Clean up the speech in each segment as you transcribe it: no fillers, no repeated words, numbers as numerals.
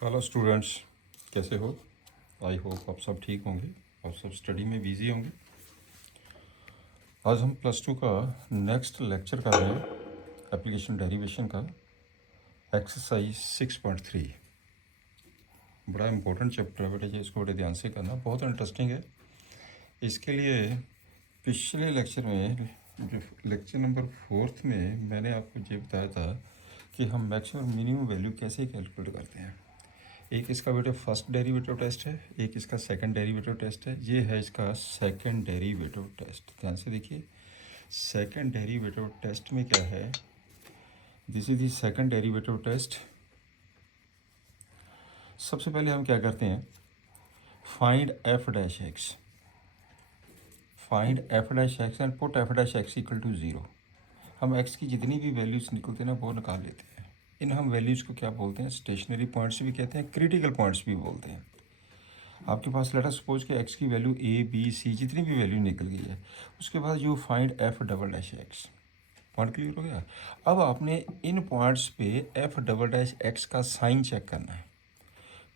Hello students, कैसे हो? I hope आप सब ठीक होंगे और सब स्टडी में बिजी होंगे। आज हम प्लस टू का नेक्स्ट लेक्चर कर रहे हैं, एप्लीकेशन डेरिवेशन का, एक्सरसाइज 6.3। बड़ा इंपॉर्टेंट चैप्टर है बेटे जी, इसको बड़े ध्यान से करना, बहुत इंटरेस्टिंग है। इसके लिए पिछले लेक्चर में, जो लेक्चर नंबर 4 में मैंने आपको ये बताया था कि हम मैक्सिमम मिनिमम वैल्यू कैसे कैलकुलेट करते हैं। एक इसका बेटा फर्स्ट डेरिवेटिव टेस्ट है, एक इसका सेकंड डेरिवेटिव टेस्ट है। ये है इसका सेकंड डेरिवेटिव टेस्ट। ध्यान से देखिए, सेकंड डेरिवेटिव टेस्ट में क्या है। This is the second derivative test. सबसे पहले हम क्या करते हैं, find f dash x, find f dash x and put F dash x equal to 0। हम एक्स की जितनी भी वैल्यूज निकलते हैं ना, वो निकाल लेते हैं। इन हम वैल्यूज़ को क्या बोलते हैं, स्टेशनरी पॉइंट्स भी कहते हैं, क्रिटिकल पॉइंट्स भी बोलते हैं। आपके पास लेट अस सपोज कि एक्स की वैल्यू ए बी सी जितनी भी वैल्यू निकल गई है, उसके बाद you find F double dash x. Point clear हो गया। अब आपने इन पॉइंट्स पे एफ डबल डैश एक्स का साइन चेक करना है।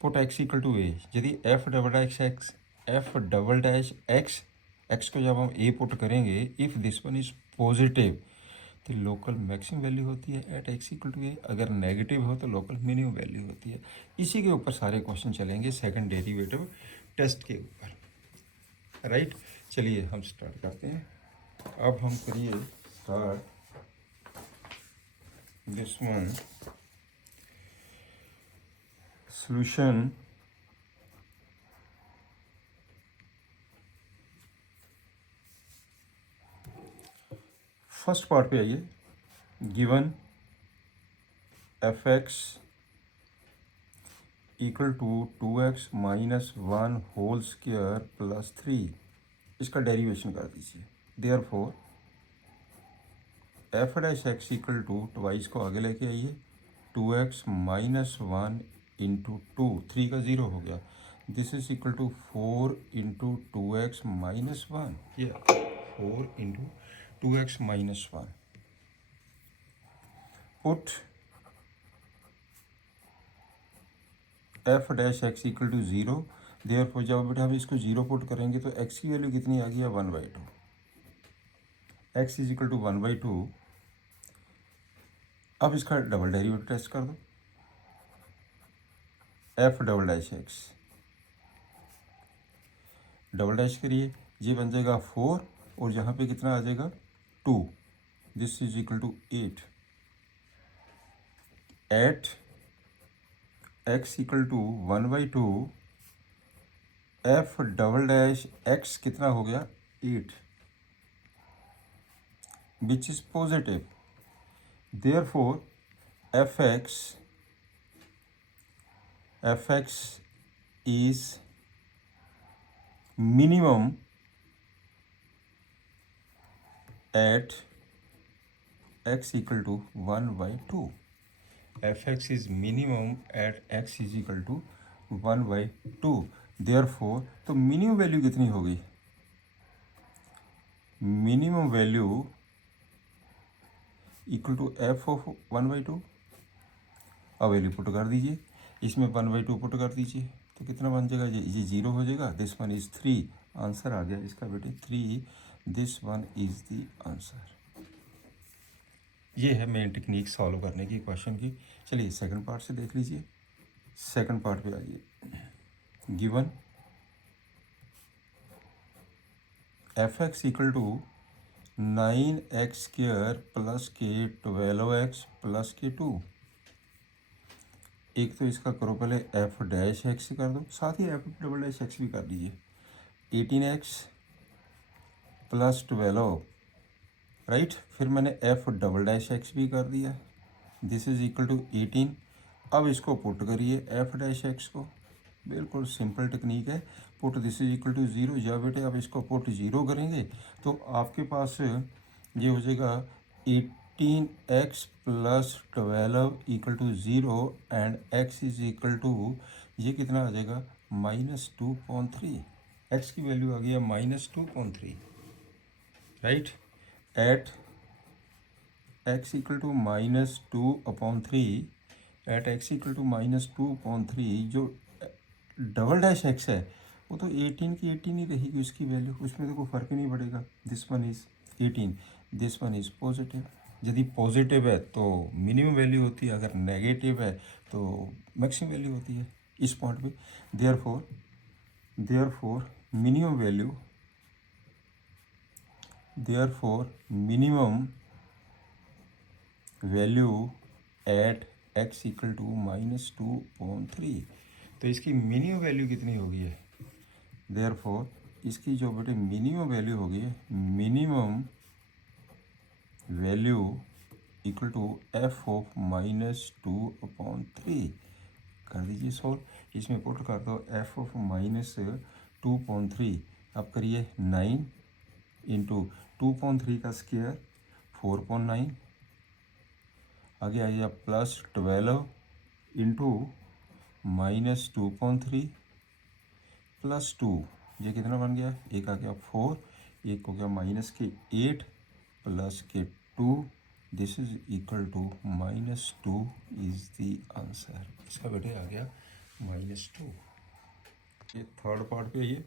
पुट एक्स इक्वल टू ए, यदि F double dash x, x को जब हम ए पुट करेंगे, if this one is positive तो लोकल मैक्सिमम वैल्यू होती है एट एक्स इक्वल टू ए, अगर नेगेटिव हो तो लोकल मिनिमम वैल्यू होती है। इसी के ऊपर सारे क्वेश्चन चलेंगे सेकंड डेरिवेटिव टेस्ट के ऊपर। राइट, चलिए हम स्टार्ट करते हैं। अब हम करिए start this one, solution first part पे आइए। Given f x equal to 2x minus 1 whole square plus 3, इसका डेरिवेशन कर दीजिए। Therefore f dash x equal to, twice को आगे लेके आइए, 2x माइनस 1 इंटू 2, 3 का 0 हो गया। This is equal to 4 into 2x minus 1, ये 4 into 2x minus 1। Put F dash x equal to 0। Therefore जब बेटा हम इसको 0 पुट करेंगे तो x की वैल्यू कितनी आ गई है, 1/2। x is equal to 1/2। अब इसका डबल डेरिवेटिव टेस्ट कर दो, f double dash x, double dash करिए, ये बन जाएगा 4 और यहाँ पे कितना आ जाएगा 2। This is equal to 8 at x equal to 1/2। F double dash x कितना हो गया 8, which is positive. Therefore f x is minimum at x equal to 1/2. fx is minimum at x is equal to 1/2। therefore तो minimum value कितनी होगी, minimum value equal to f of 1/2। अब value put कर दीजिए, इसमें 1/2 put कर दीजिए तो कितना बन जाएगा, ये 0 हो जाएगा। दिस वन इज 3, आंसर आ गया इसका बेटे 3। This one is the answer. ये है मेन टेक्निक सॉल्व करने की क्वेश्चन की। चलिए सेकंड पार्ट से देख लीजिए। सेकंड पार्ट पे आइए। Given f x equal to 9x² plus के 12x प्लस के 2। एक तो इसका करो पहले एफ डैश एक्स कर दो, साथ ही एफ डबल डैश एक्स भी कर दीजिए। 18x plus 12, right. फिर मैंने एफ डबल डैश एक्स भी कर दिया, दिस इज इक्वल टू 18। अब इसको पुट करिए एफ डैश एक्स को, बिल्कुल सिंपल टेक्निक है। Put this is equal to 0। जब बेटे अब इसको पुट 0 करेंगे तो आपके पास ये हो जाएगा 18x plus 12 equal to 0 and x is equal to, ये कितना आ जाएगा -2.3। x की वैल्यू आ गई है -2.3, right. At x equal to -2/3 at x equal to -2/3 जो डबल डैश एक्स है वो तो 18 की 18 ही रहेगी उसकी वैल्यू, उसमें तो कोई फ़र्क ही नहीं पड़ेगा। This one is 18, this one is positive. यदि पॉजिटिव है तो मिनिमम वैल्यू होती है, अगर नेगेटिव है तो मैक्सिमम वैल्यू होती है इस पॉइंट पे। Therefore minimum value, therefore minimum value at x equal to -2/3। तो इसकी मिनिमम वैल्यू कितनी होगी है? देयरफॉर इसकी जो बेटे मिनिमम वैल्यू होगी, minimum value equal to f of -2/3। कर दीजिए सॉल्व, इसमें पुट कर दो एफ ऑफ -2/3। अब करिए 9 इंटू 2/3 का स्क्वायर 4/9, आगे आइए +12 इंटू -2/3 +2, ये कितना बन गया? एक आ गया 4, एक हो गया -8 +2, this is equal to -2 is the answer. इसका बेटे आ गया -2। ये थर्ड पार्ट पे, ये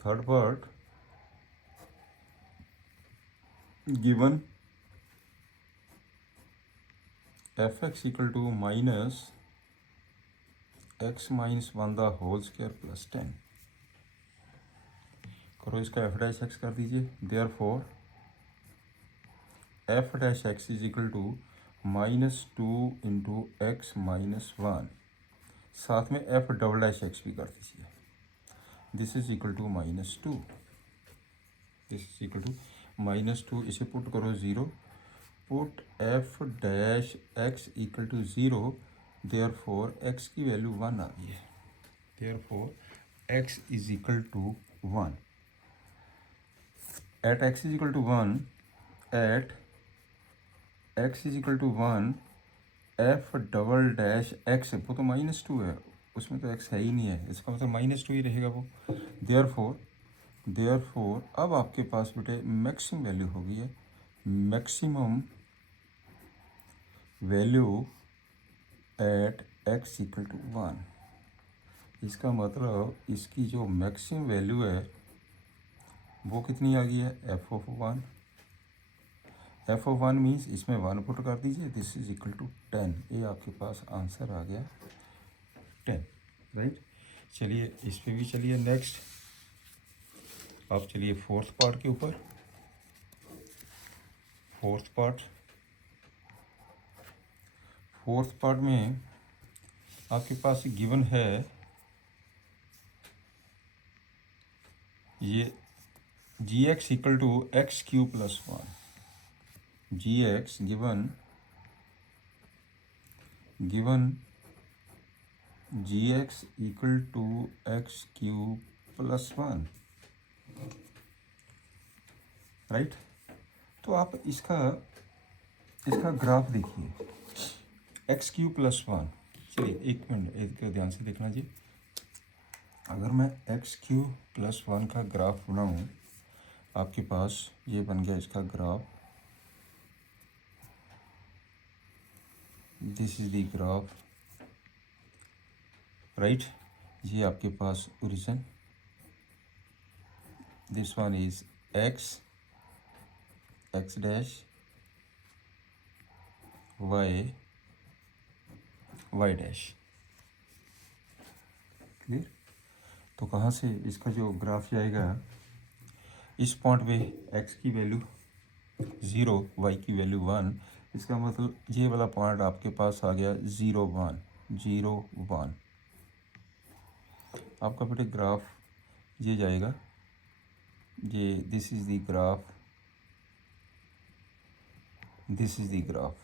third part given f x equal to -x - 1 the whole square +10। करो इसका एफ डैश एक्स कर दीजिए। Therefore f dash x is equal to -2 into x - 1, साथ में एफ डबल डैश एक्स भी कर दीजिए। This is equal to -2, this is equal to -2, इसे पुट करो 0, put F dash x equal to 0, therefore x की वैल्यू 1 आ गई है। Therefore x is equal to 1 at x is equal to 1, at x is equal to 1 f double dash x, वो तो -2 है, उसमें तो एक्स है ही नहीं है, इसका मतलब -2 ही रहेगा वो। देयरफॉर अब आपके पास बेटे मैक्सिमम वैल्यू हो गई है, maximum value at x equal to 1। इसका मतलब इसकी जो मैक्सिमम वैल्यू है वो कितनी आ गई है? F of 1। F of 1 means इसमें 1 पुट कर दीजिए, दिस इज इक्वल टू 10। ये आपके पास आंसर आ गया 10, राइट। चलिए इस पे भी चलिए नेक्स्ट, आप चलिए फोर्थ पार्ट के ऊपर। फोर्थ पार्ट में आपके पास गिवन है ये g x equal to x³ + 1, g x given g x equal to x³ + 1, right. तो आप इसका ग्राफ देखिए, x³ + 1। चलिए एक मिनट, एक ध्यान से देखना जी। अगर मैं x³ + 1 का ग्राफ बनाऊँ, आपके पास ये बन गया इसका graph, this is the graph, right. ये आपके पास origin, this one is x dash y dash, clear. तो कहाँ से इसका जो ग्राफ जाएगा, इस पॉइंट पे x की वैल्यू 0, y की वैल्यू 1, इसका मतलब ये वाला पॉइंट आपके पास आ गया 0 1 आपका बेटे ग्राफ ये जाएगा, ये this is the graph, this is the graph.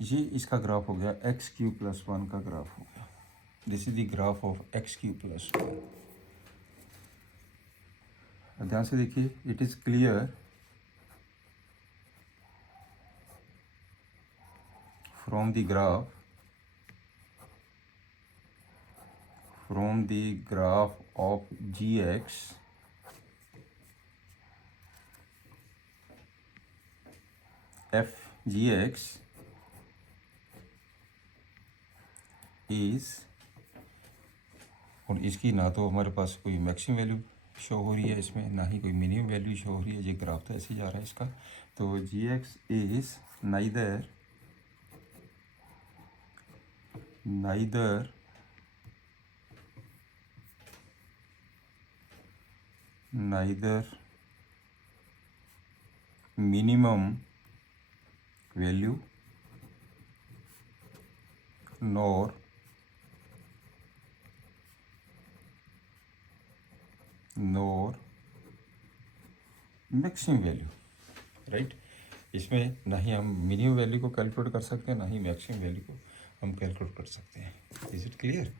ये इसका ग्राफ हो गया x³ + 1 का ग्राफ हो गया, this is the graph of x³ + 1। ध्यान से देखिए, it is clear from the graph of gx F G x is, और इसकी ना तो हमारे पास कोई मैक्सिमम वैल्यू शो हो रही है इसमें, ना ही कोई मिनिमम वैल्यू शो हो रही है, ये ग्राफ तो ऐसे ही जा रहा है इसका। तो g x is neither minimum value nor maximum value, right. इसमें ना ही हम मिनिमम वैल्यू को कैलकुलेट कर सकते हैं, ना ही मैक्सिमम वैल्यू को हम कैलकुलेट कर सकते हैं। Is it clear?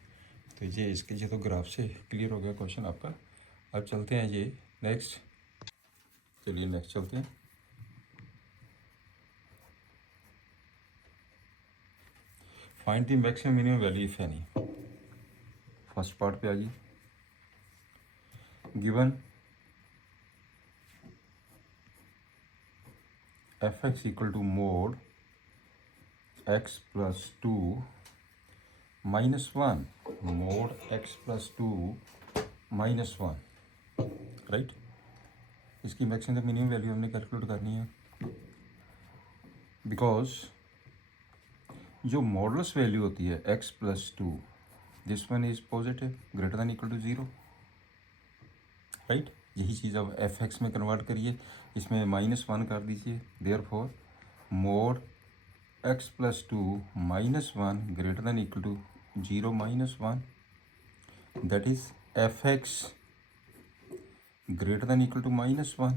तो ये इसके ये तो ग्राफ से क्लियर हो गया क्वेश्चन आपका। अब चलते हैं ये नेक्स्ट, चलिए नेक्स्ट चलते हैं। Find the maximum minimum value if any. First part पे आ जाइए। Given f x equal to mod x plus two minus one, mod x plus two minus one, right. इसकी मैक्सिमम मिनिमम वैल्यू हमने calculate करनी है, because जो modulus value होती है x plus two, this one is positive greater than equal to zero, right. यही चीज़ अब एफ एक्स में कन्वर्ट करिए, इसमें माइनस वन कर दीजिए। Therefore mod x plus two minus one greater than equal to zero minus one, that is f x greater than equal to minus 1.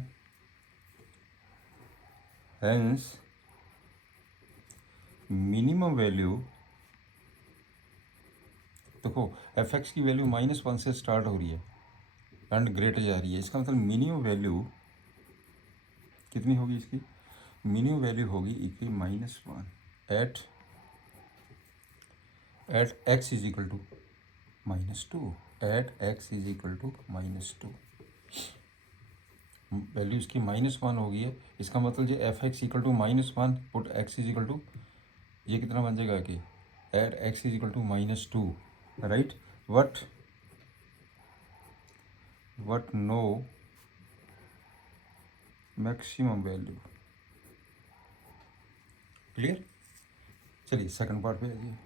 Hence minimum value, देखो F x की value minus one से start हो रही है and greater जा रही है, इसका मतलब मिनिमम वैल्यू कितनी होगी इसकी? मिनिमम वैल्यू होगी equal minus one at x is equal to minus two, at x is equal to minus two. Value इसकी माइनस वन हो गई है, इसका मतलब जो f x equal to minus one put x is equal to, ये कितना बन जाएगा कि at x is equal to minus two, right. What no maximum value. Clear? चलिए सेकंड पार्ट पे आइए।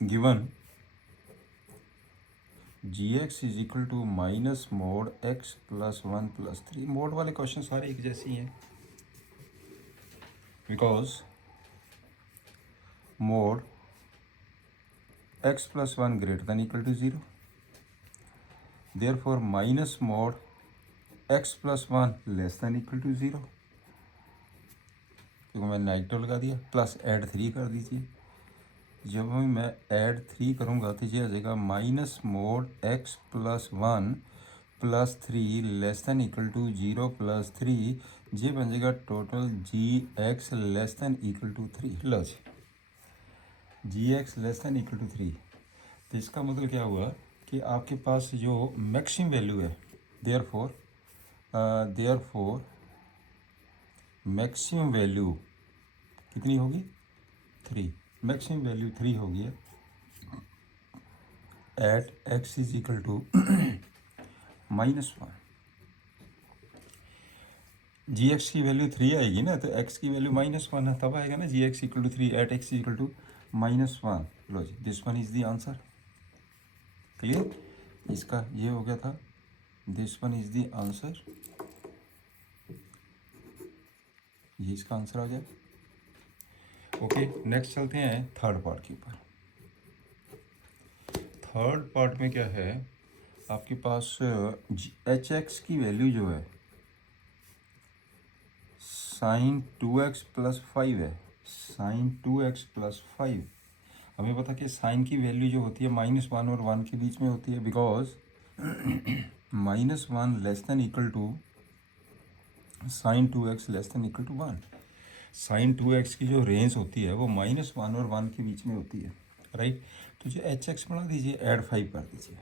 Given g x is equal to minus mod x plus one plus three. Mod वाले question सारे एक जैसे ही हैं, because mod x plus one greater than equal to zero, therefore minus mod x plus one less than equal to zero, क्योंकि मैंने negative लगा दिया, प्लस ऐड थ्री कर दीजिए। जब मैं ऐड थ्री करूँगा तो ये आ जाएगा minus mod x plus one plus three less than equal to zero plus three, ये बन जाएगा total g x less than equal to three. लो g x less than equal to three, तो इसका मतलब क्या हुआ कि आपके पास जो मैक्सिमम वैल्यू है, देयरफॉर मैक्सिमम वैल्यू कितनी होगी? थ्री। मैक्सिमम वैल्यू थ्री होगी at x is equal to minus one. G x की वैल्यू थ्री आएगी ना, तो एक्स की वैल्यू माइनस वन है, तब आएगा ना g x equal to three at x equal to minus one. लो जी, this one is the answer. Clear? इसका ये हो गया था, this one is the answer, ये इसका आंसर आ गया। ओके, नेक्स्ट चलते हैं थर्ड पार्ट के ऊपर। थर्ड पार्ट में क्या है आपके पास, एच एक्स की वैल्यू जो है sine two x plus five है, sine two x plus five. हमें पता कि साइन की वैल्यू जो होती है माइनस वन और वन के बीच में होती है, because minus one less than equal to sine two x less than equal to one. Sine two x की जो रेंज होती है वो माइनस वन और वन के बीच में होती है, राइट। तो जो एच एक्स बना दीजिए, ऐड फाइव कर दीजिए,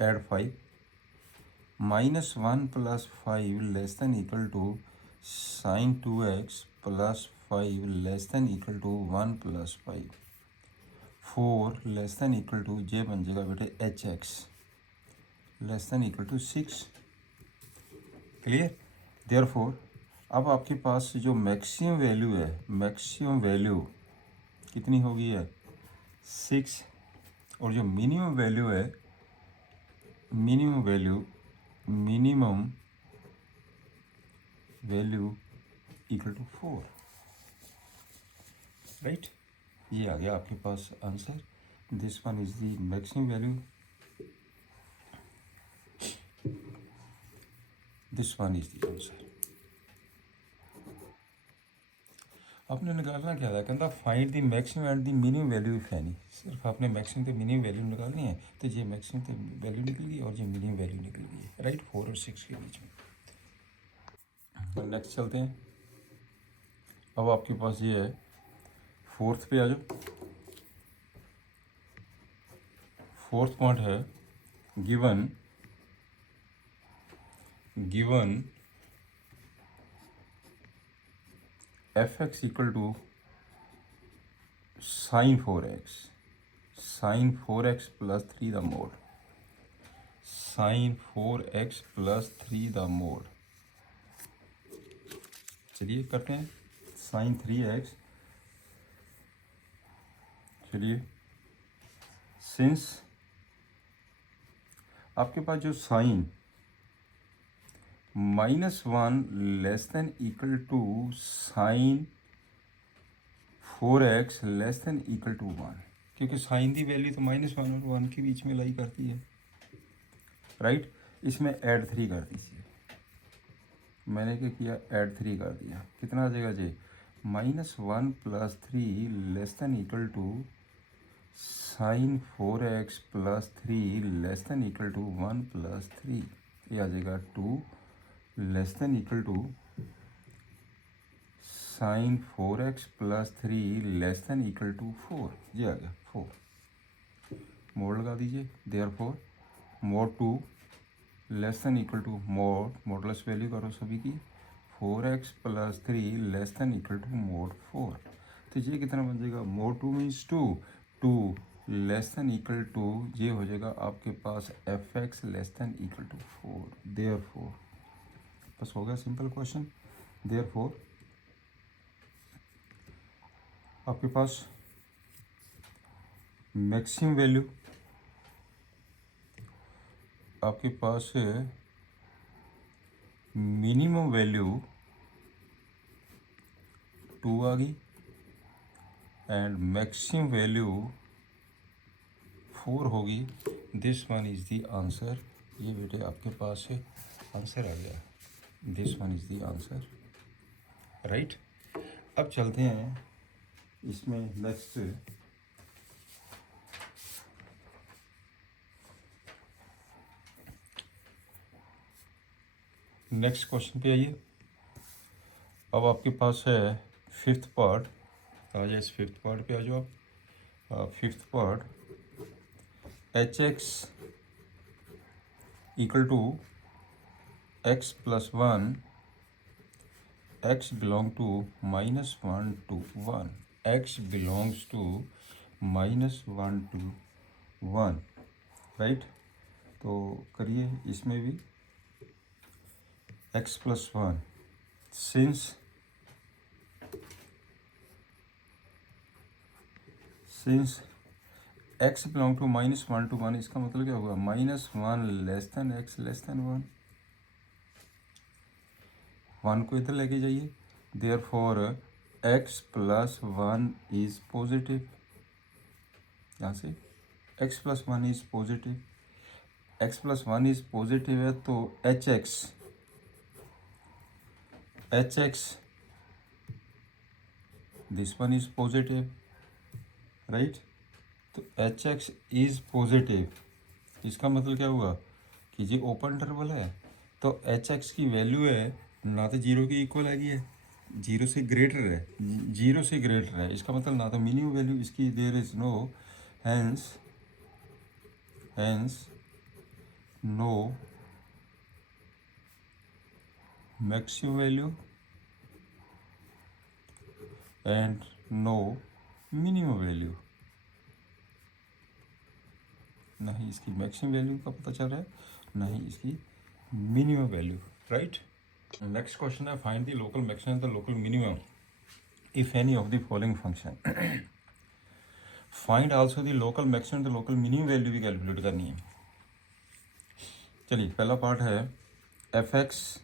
add five -1 + 5 less than equal to sin 2x + 5 less than equal to 1 + 5, 4 less than equal to, ये बन जाएगा बेटे hx less than equal to 6। Clear. Therefore अब आपके पास जो मैक्सिमम वैल्यू है, मैक्सिमम वैल्यू कितनी होगी है 6, और जो मिनिमम वैल्यू है, minimum value equal to 4, right. ये आ गया आपके पास answer. This one is the maximum value, this one is the answer. आपने निकालना क्या था, कहता find the maximum and the minimum value if any. सिर्फ आपने मैक्सिमम तो मिनिमम वैल्यू निकालनी है, तो ये मैक्सिमम तो वैल्यू निकल गई और ये मिनिमम वैल्यू निकल गई है, राइट, 4 और 6 के बीच में। नेक्स्ट चलते हैं। अब आपके पास ये है, फोर्थ पे आ जाओ। फोर्थ पॉइंट है, given fx equal to sin 4x plus 3 the mod, sin 4x plus 3 the mod. चलिए करते हैं sin 3x। चलिए, सिंस आपके पास जो sine -1 less than equal to sine 4x less than equal to 1, क्योंकि साइन की वैल्यू तो -1 और 1 के बीच में लाई करती है, राइट। इसमें ऐड 3 कर दीजिए। मैंने क्या किया, ऐड 3 कर दिया। कितना आ जाएगा जी, -1 + 3 less than equal to sin 4x plus 3 less than equal to 1 + 3। ये आ जाएगा 2 less than equal to sin 4x plus 3 less than equal to 4। ये आ गया 4। मोड लगा दीजिए। Therefore mod 2 less than equal to modulus value करो सभी की, 4x plus 3 less than equal to mod 4। तो ये कितना बन जाएगा, mod 2 means 2 less than equal to, ये हो जाएगा आपके पास fx less than equal to 4। Therefore बस हो गया सिंपल क्वेश्चन। देयरफॉर आपके पास मैक्सिमम वैल्यू, आपके पास मिनिमम वैल्यू 2 आ गई एंड मैक्सिमम वैल्यू 4 होगी। This one is the answer. ये बेटे आपके पास आंसर आ गया, this one is the answer, right. अब चलते हैं इसमें नेक्स्ट क्वेश्चन पे आइए। अब आपके पास है फिफ्थ पार्ट। आ जाए इस फिफ्थ पार्ट पे आ जाओ आप। Fifth part, hx equal to x + 1, x belong to -1 to 1, x belongs to -1 to 1, right. तो करिए इसमें भी x + 1, since x belong to -1 to 1, इसका मतलब क्या होगा, -1 less than x less than 1, 1 को इधर लेके जाइए। Therefore x + 1 is positive. यहाँ से x + 1 is positive, x + 1 is positive है, तो hx this one is positive, right. तो hx इज पॉजिटिव, इसका मतलब क्या हुआ कि ये ओपन इंटरवल है, तो hx की वैल्यू है ना तो 0 के इक्वल है, 0 से ग्रेटर है, 0 से ग्रेटर है। इसका मतलब ना तो मिनिमम वैल्यू इसकी there is no, hence no maximum value and no minimum value। ना ही इसकी मैक्सिमम वैल्यू का पता चल रहा है, ना ही इसकी minimum value. Right. Next question है, find the local maximum and the local minimum if any of the following function. Find also the local maximum the local minimum value भी कैलकुलेट करनी है। चलिए, पहला पार्ट है f x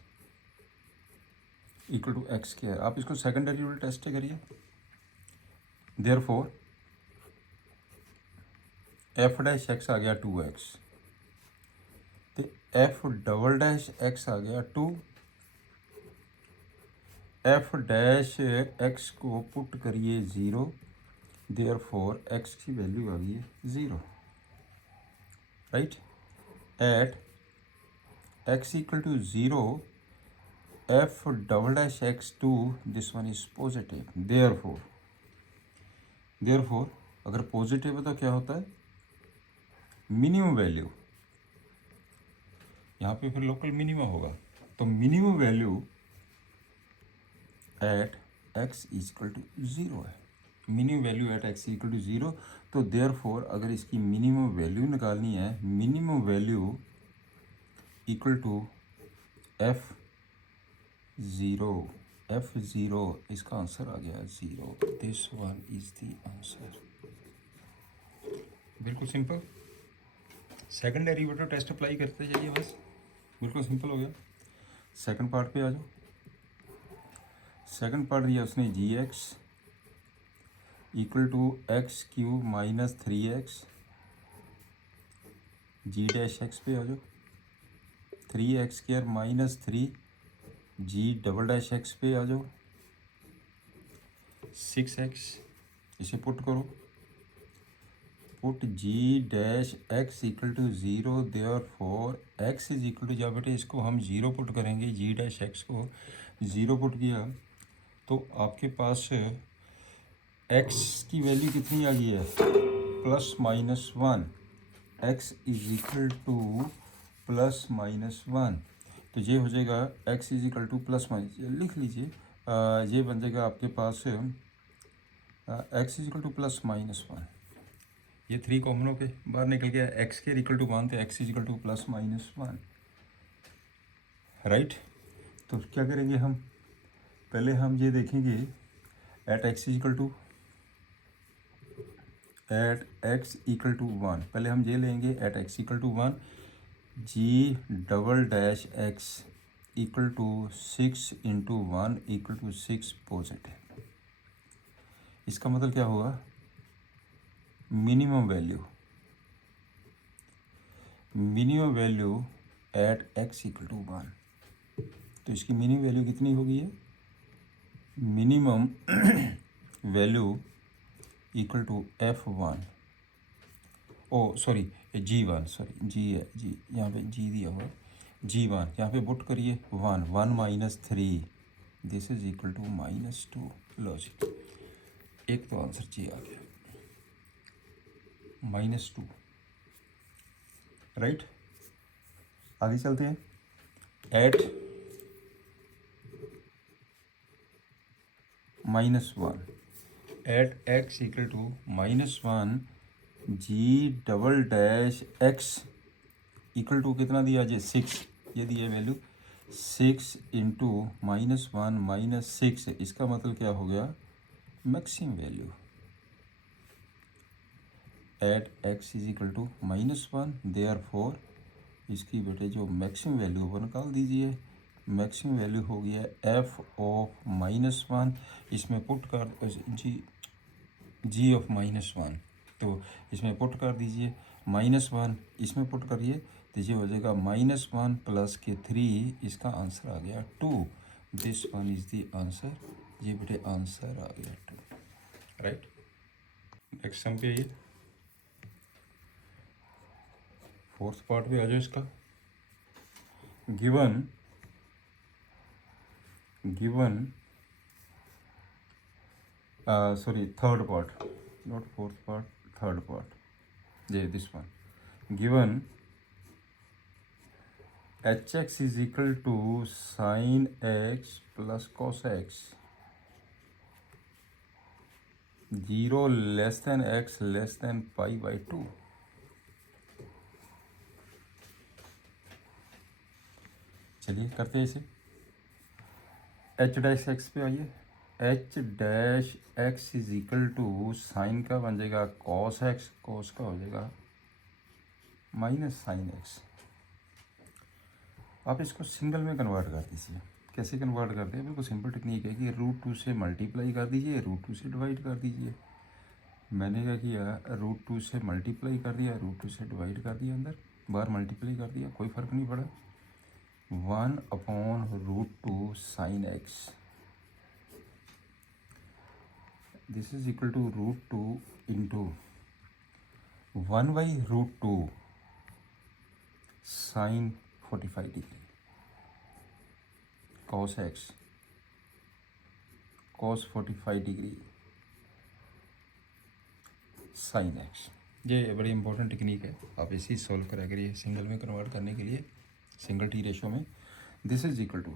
equal to x square. आप इसको second derivative test करिए। Therefore f dash x आ गया 2x, तो एफ डबल डैश एक्स आ गया 2। एफ डैश एक्स को पुट करिए 0, देयरफॉर एक्स की वैल्यू आ गई है 0। Right. At x equal to 0 f double dash x 2, this one is positive. Therefore अगर पॉजिटिव है तो क्या होता है, मिनिमम वैल्यू। यहाँ पे फिर लोकल मिनिमम होगा, तो minimum value at x equal to 0 है। Minimum value at x equal to 0, तो देयरफॉर अगर इसकी मिनिमम वैल्यू निकालनी है, minimum value equal to f 0। F 0, इसका आंसर आ गया 0। This one is the answer. बिल्कुल simple. Second derivative test apply करते जाइए बस, बिल्कुल सिंपल हो गया। सेकंड पार्ट पे आ जाओ। सेकंड पार्ट दिया उसने g x equal to x cube minus 3x, g dash x पे आ जाओ। 3x square minus 3 g double dash x पे आ जाओ। 6x, इसे पुट करो। Put g dash x equal to 0, therefore x is equal to, जब बेटे इसको हम 0 पुट करेंगे, जी डैश एक्स को 0 पुट किया तो आपके पास एक्स की वैल्यू कितनी आ गई है, plus minus 1। X is equal to plus minus 1, तो ये हो जाएगा x is equal to plus minus, लिख लीजिए। ये बन जाएगा आपके पास x is equal to plus minus 1। ये 3 कॉमन होके बाहर निकल गया। एक्स के इक्वल टू 1 तो x is equal to plus minus 1। Right. तो क्या करेंगे हम, पहले हम ये देखेंगे at x is equal to, at x equal to 1, पहले हम ये लेंगे at x equal to 1, g double dash x equal to 6 into 1 equal to 6 positive. इसका मतलब क्या होगा, minimum value at x equal to 1, तो इसकी मिनिमम वैल्यू कितनी हो गई है, minimum value equal to F1, ओ सॉरी G1, सॉरी जी है, जी यहाँ पे जी दिया हुआ है, G1 यहाँ पे पुट करिए 1 minus 3, this is equal to -2। Logic, एक तो आंसर जी आ गया -2। राइट। आगे चलते हैं। At -1 at x equal to -1, g double dash x equal to कितना दिया जी, 6, ये दिया वैल्यू 6 इंटू -1 माइनस 6, इसका मतलब क्या हो गया, maximum value at x is equal to -1, therefore इसकी बेटे जो मैक्सिमम वैल्यू वो निकाल दीजिए। मैक्सिमम वैल्यू हो गया एफ ऑफ -1, इसमें पुट कर जी ऑफ -1, तो इसमें पुट कर दीजिए -1, इसमें पुट करिए तो ये हो जाएगा -1 प्लस के 3, इसका आंसर आ गया 2। This one is the answer, ये बेटे आंसर आ गया 2। राइट। नेक्स्ट सम पे आइए, फोर्थ पार्ट पे आ जाओ इसका। Given sorry, third part, not fourth part, third part, yeah, this one. Given h x is equal to sine x plus cos x, 0 less than x less than pi by 2। चलिए करते हैं इसे। H dash x पे आइए। H dash x is equal to sine का बन जाएगा cos x, cos का हो जाएगा माइनस साइन एक्स। आप इसको सिंगल में कन्वर्ट कर दीजिए। कैसे कन्वर्ट करते हैं? बिल्कुल सिंपल टेक्निक है कि √2 से मल्टीप्लाई कर दीजिए, √2 से डिवाइड कर दीजिए। मैंने क्या किया, √2 से मल्टीप्लाई कर दिया, √2 से डिवाइड कर दिया, अंदर बाहर मल्टीप्लाई कर दिया, कोई फ़र्क नहीं पड़ा। 1/√2 sine x, this is equal to √2 into 1/√2 sine 45 degree cos x, cos 45 degree sine x. ये बड़ी इंपॉर्टेंट टेक्निक है, आप इसी सॉल्व करा करिए सिंगल में कन्वर्ट करने के लिए, सिंगल टी रेशो में। This is equal to,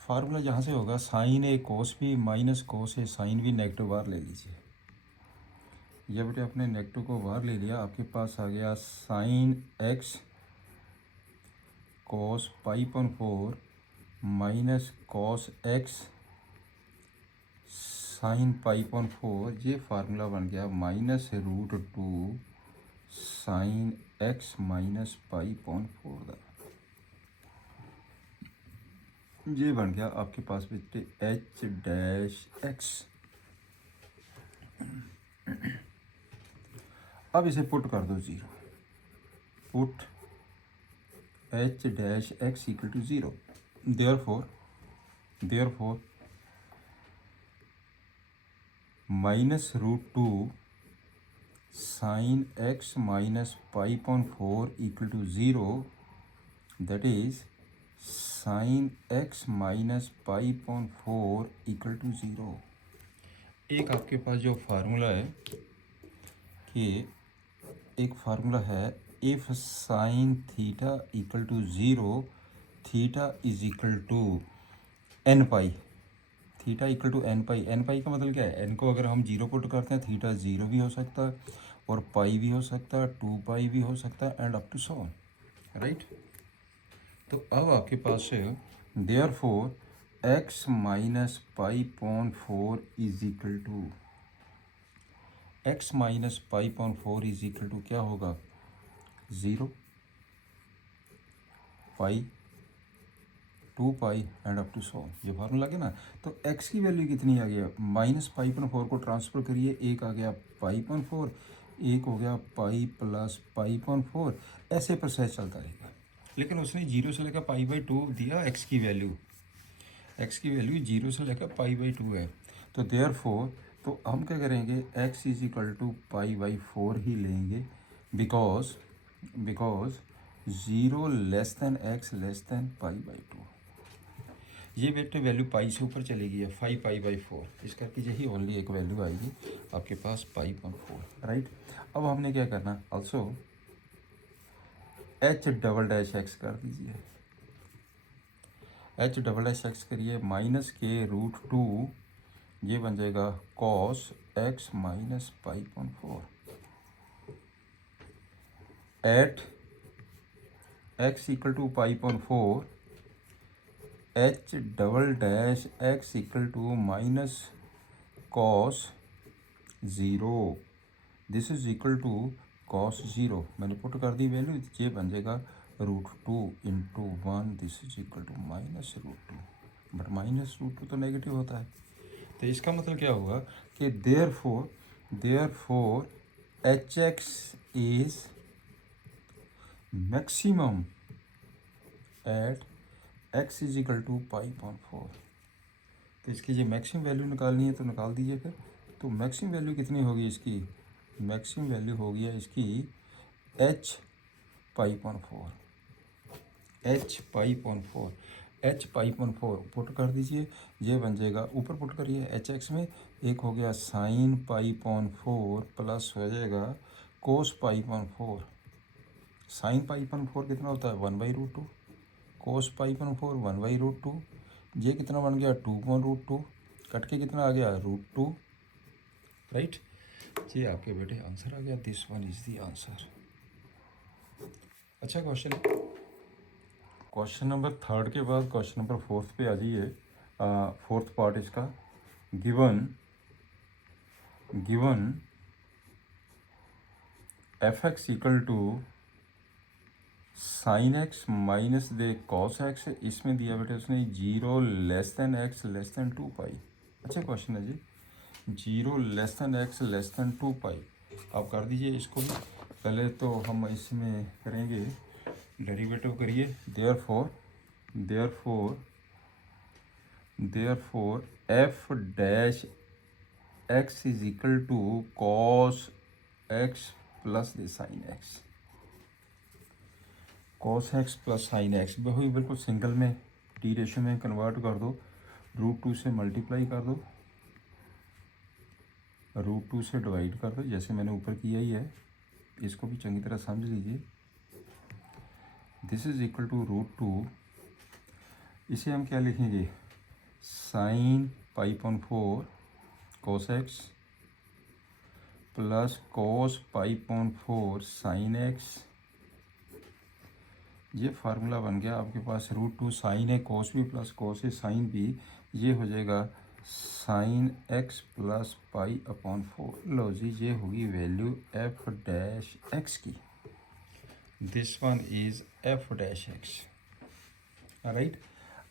formula जहाँ से होगा sine A cos B minus cos A sine B, negative बाहर ले लीजिए। ये बेटे आपने नेगेटिव को बाहर ले लिया, आपके पास आ गया साइन एक्स कोस पाई/4 माइनस कॉस एक्स साइन पाई/4। ये फार्मूला बन गया -√2 साइन एक्स माइनस पाई/4 का। ये बन गया आपके पास बेटे एच डैश एक्स। अब इसे पुट कर दो 0, put H dash x equal to 0। Therefore -√2 sine x minus पाई/4 equal to 0, that is sine x minus पाई/4 इक्वल टू 0। एक आपके पास जो फार्मूला है कि एक फार्मूला है, if sine theta equal to 0 theta is equal to n pi, theta equal to n pi. N pi का मतलब क्या है? एन को अगर हम 0 पुट करते हैं, थीटा 0 भी हो सकता है और पाई भी हो सकता है, 2 पाई भी हो सकता है, and up to so on, right. तो अब आपके पास है देयरफॉर एक्स माइनस पाई/4 is equal to, x minus पाई/4 इज इक्वल टू क्या होगा? 0 pi, 2 pi and up to so. ये फार्मूला लगे ना। तो x की वैल्यू कितनी आ गया? -पाई/4 को ट्रांसफर करिए, एक आ गया पाई/4, एक हो गया पाई प्लस पाई/4, ऐसे प्रोसेस चलता रहेगा। लेकिन उसने 0 से लेकर पाई/2 दिया x की वैल्यू, x की वैल्यू 0 से लेकर पाई/2 है। तो देयरफॉर तो हम क्या करेंगे, x इज इक्वल टू पाई/4 ही लेंगे, because 0 less than x less than पाई/2। ये बेटे वैल्यू पाई से ऊपर चलेगी है, 5 पाई/4, इस करके यही ओनली एक वैल्यू आएगी आपके पास पाई/4, राइट। अब हमने क्या करना, also H double dash x कर दीजिए। एच डबल डैश एक्स करिए, -√2, ये बन जाएगा कॉस एक्स माइनस पाई/4 एट एक्स इक्वल टू पाई/4, H double dash x equal to minus cos 0, this is equal to cos 0। मैंने पुट कर दी वैल्यू, ये बन जाएगा √2 into 1, this is equal to -√2। But -√2 तो नेगेटिव होता है, तो इसका मतलब क्या होगा कि therefore H x is maximum at x is equal to पाई/4। तो इसकी जो मैक्सिमम वैल्यू निकालनी है तो निकाल दीजिए फिर। तो मैक्सिमम वैल्यू कितनी होगी इसकी? मैक्सिमम वैल्यू होगी है इसकी h पाई/4, h पाई/4 पुट कर दीजिए, ये बन जाएगा, ऊपर पुट करिए एच एक्स में, एक हो गया साइन पाई/4 प्लस हो जाएगा कोस पाई/4 साइन पाई अपन 4 कितना होता है 1/√2, कोस पाई अपन 4 1/√2, ये कितना बन गया 2/√2, कट के कितना आ गया √2, राइट। ये आपके बेटे आंसर आ गया, this one is the answer. अच्छा क्वेश्चन है। क्वेश्चन नंबर 3 के बाद क्वेश्चन नंबर 4 पे आ जाइए। 4th पार्ट इसका, given f(x) equal to sine x minus दे कॉस एक्स, इसमें दिया बेटे उसने 0 less than x less than 2π। अच्छा क्वेश्चन है जी, 0 less than x less than 2π। आप कर दीजिए इसको भी। पहले तो हम इसमें करेंगे डेरिवेटिव करिए। Therefore f dash x is equal to cos x plus the sine x. Cos x plus sine x वही बिल्कुल सिंगल में टी रेशो में कन्वर्ट कर दो, √2 से मल्टीप्लाई कर दो, √2 से डिवाइड कर दो, जैसे मैंने ऊपर किया ही है। इसको भी चंगी तरह समझ लीजिए। दिस इज इक्वल टू √2, इसे हम क्या लिखेंगे sine π/4 cos x plus cos π/4 sine x. ये फार्मूला बन गया आपके पास, √2 साइन है कॉस भी प्लस कॉस है साइन भी, ये हो जाएगा साइन एक्स प्लस π/4। लो जी, ये होगी वैल्यू एफ डैश एक्स की। This one is F dash x, right.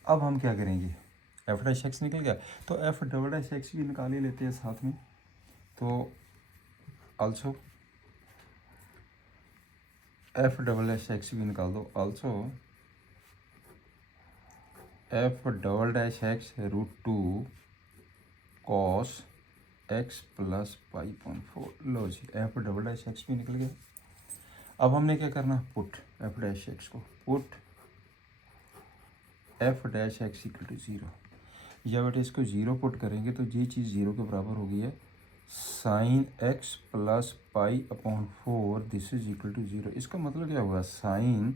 अब हम क्या करेंगे, एफ डैश एक्स निकल गया तो एफ डबल डैश एक्स भी निकाल ही लेते हैं साथ में। तो also F double dash x भी निकाल दो, also F double dash x √2 cos x plus π/4। लो जी, एफ डबल डैश एक्स भी निकल गया। अब हमने क्या करना, पुट एफ डैश एक्स को, put F dash x equal to 0, या बेटे इसको 0 पुट करेंगे तो ये चीज़ 0 के बराबर हो गई है। Sine x plus π/4 this is equal to 0। इसका मतलब क्या होगा, sine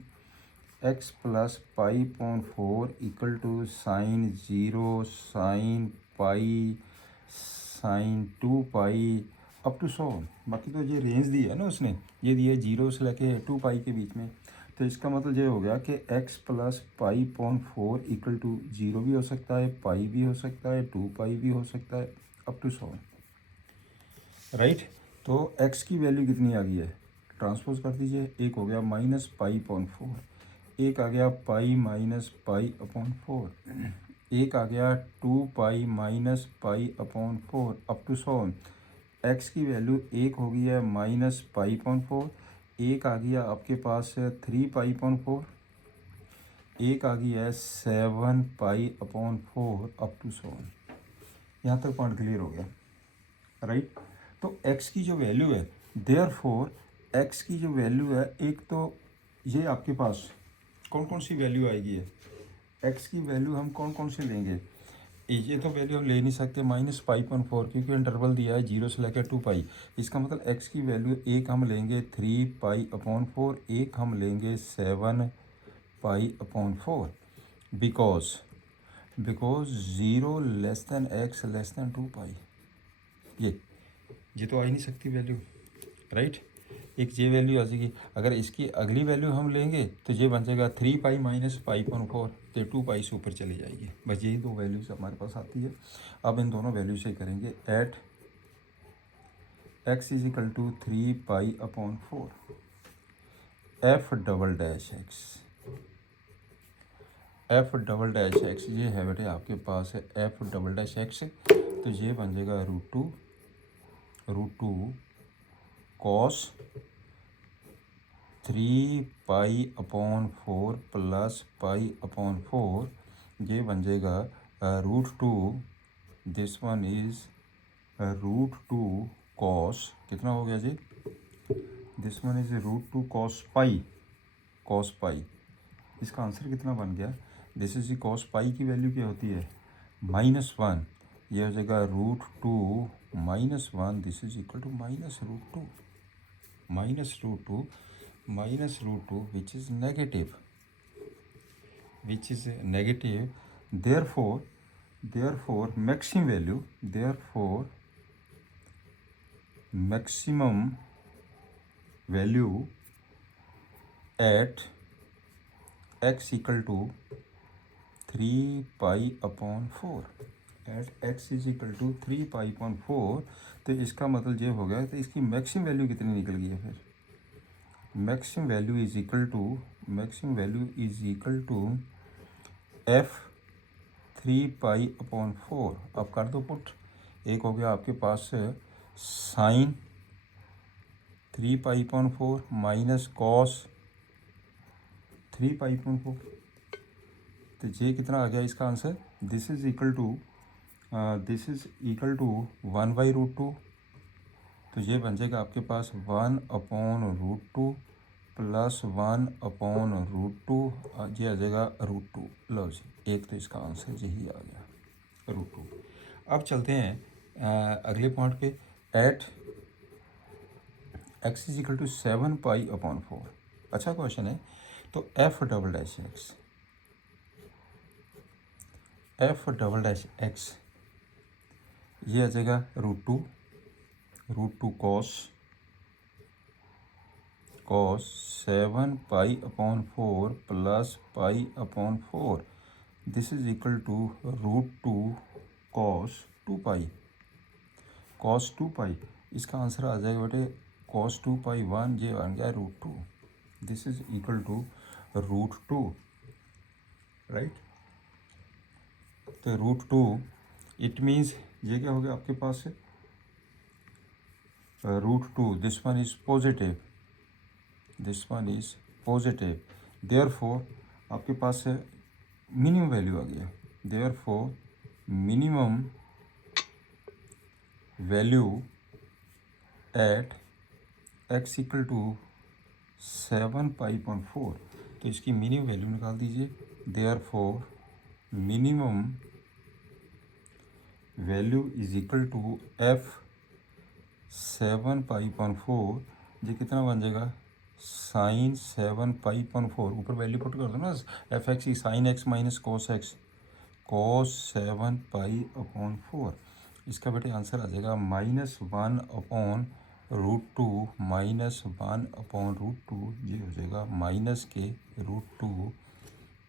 x plus π/4 equal to sine 0 sine pi sine 2π up to 100। बाकी तो ये रेंज दी है ना उसने, ये दी है 0 से लेके 2π के बीच में। तो इसका मतलब ये हो गया कि x प्लस π/4 इक्वल टू 0 भी हो सकता है, पाई भी हो सकता है, 2π भी हो सकता है, अप टू 100, राइट। तो x की वैल्यू कितनी आ गई है, ट्रांसपोज कर दीजिए। एक हो गया माइनस π/4, एक आ गया पाई माइनस π/4, एक आ गया 2π माइनस π/4 अप टू 100। x की वैल्यू एक हो गई है माइनस π/4, एक आ गया आपके पास 3π/4, एक आ गई है 7π/4 अप टू 100। यहाँ तक पॉइंट क्लियर हो गया, राइट। तो x की जो वैल्यू है, देयरफॉर x की जो वैल्यू है, एक तो ये आपके पास कौन कौन सी वैल्यू आएगी है, x की वैल्यू हम कौन कौन से लेंगे। ये तो वैल्यू हम ले नहीं सकते माइनस π/4, क्योंकि इंटरवल दिया है 0 से लेकर 2π। इसका मतलब x की वैल्यू एक हम लेंगे 3π/4, एक हम लेंगे 7π/4, because 0 less than x less than 2π। ये तो आ ही नहीं सकती वैल्यू, राइट। एक ये वैल्यू आ जाएगी। अगर इसकी अगली वैल्यू हम लेंगे तो ये बन जाएगा 3π माइनस π/4, तो 2π से ऊपर चली जाएगी। बस यही दो वैल्यूज हमारे पास आती है। अब इन दोनों वैल्यू से करेंगे at x is equal to 3π/4 F double dash x, ये है बेटे आपके पास है एफ डबल डैश एक्स। तो ये बन जाएगा √2 कॉस 3π/4 प्लस π/4, ये बन जाएगा √2, दिस वन इज √2 कॉस, कितना हो गया जी, this one is √2 cos pi. इसका आंसर कितना बन गया, दिस इज कॉस पाई की वैल्यू क्या होती है -1, ये हो जाएगा √2 -1, this is equal to -√2 minus root 2 which is negative, therefore maximum value at x equal to 3 pi upon 4, at x is equal to 3 pi upon 4, तो इसका मतलब ये हो गया, तो इसकी मैक्सिमम वैल्यू कितनी निकल गई है फिर? Maximum value is equal to F 3 pi upon 4। अब कर दो पुट। एक हो गया आपके पास sine 3 pi upon 4 minus cos 3 pi upon 4, तो ये कितना आ गया इसका answer? This is equal to 1 by root 2, तो ये बन जाएगा आपके पास 1 upon root 2 plus 1 upon root 2, ये आ जाएगा रूट 2। लो जी, एक तो इसका आंसर यही आ गया, रूट 2। अब चलते हैं अगले पॉइंट पे। At x is equal to 7 pi upon 4, अच्छा क्वेश्चन है। तो एफ डबल डैश एक्स ये आ जाएगा root two cos 7 pi upon 4 plus pi upon 4, this is equal to root 2 cos 2 pi. इसका आंसर आ जाएगा बेटे कॉस 2 पाई 1, ये बन गया root 2, this is equal to root 2, right. तो रूट 2 इट मीन्स ये क्या हो गया आपके पास है root 2, this one is positive, therefore आपके पास है मिनिमम वैल्यू आ गया, therefore minimum value at x equal to 7 pi upon 4, तो इसकी मिनिमम वैल्यू निकाल दीजिए। Therefore minimum value is equal to f 7 pi upon 4, ये कितना बन जाएगा साइन 7 पाई अपॉन 4, ऊपर वैल्यू पुट कर दो ना, एफ एक्स ई sine x minus cos 7 pi upon 4, इसका बेटे आंसर आ जाएगा -1 अपॉन रूट 2 -1 अपॉन रूट 2, ये हो जाएगा माइनस के root 2,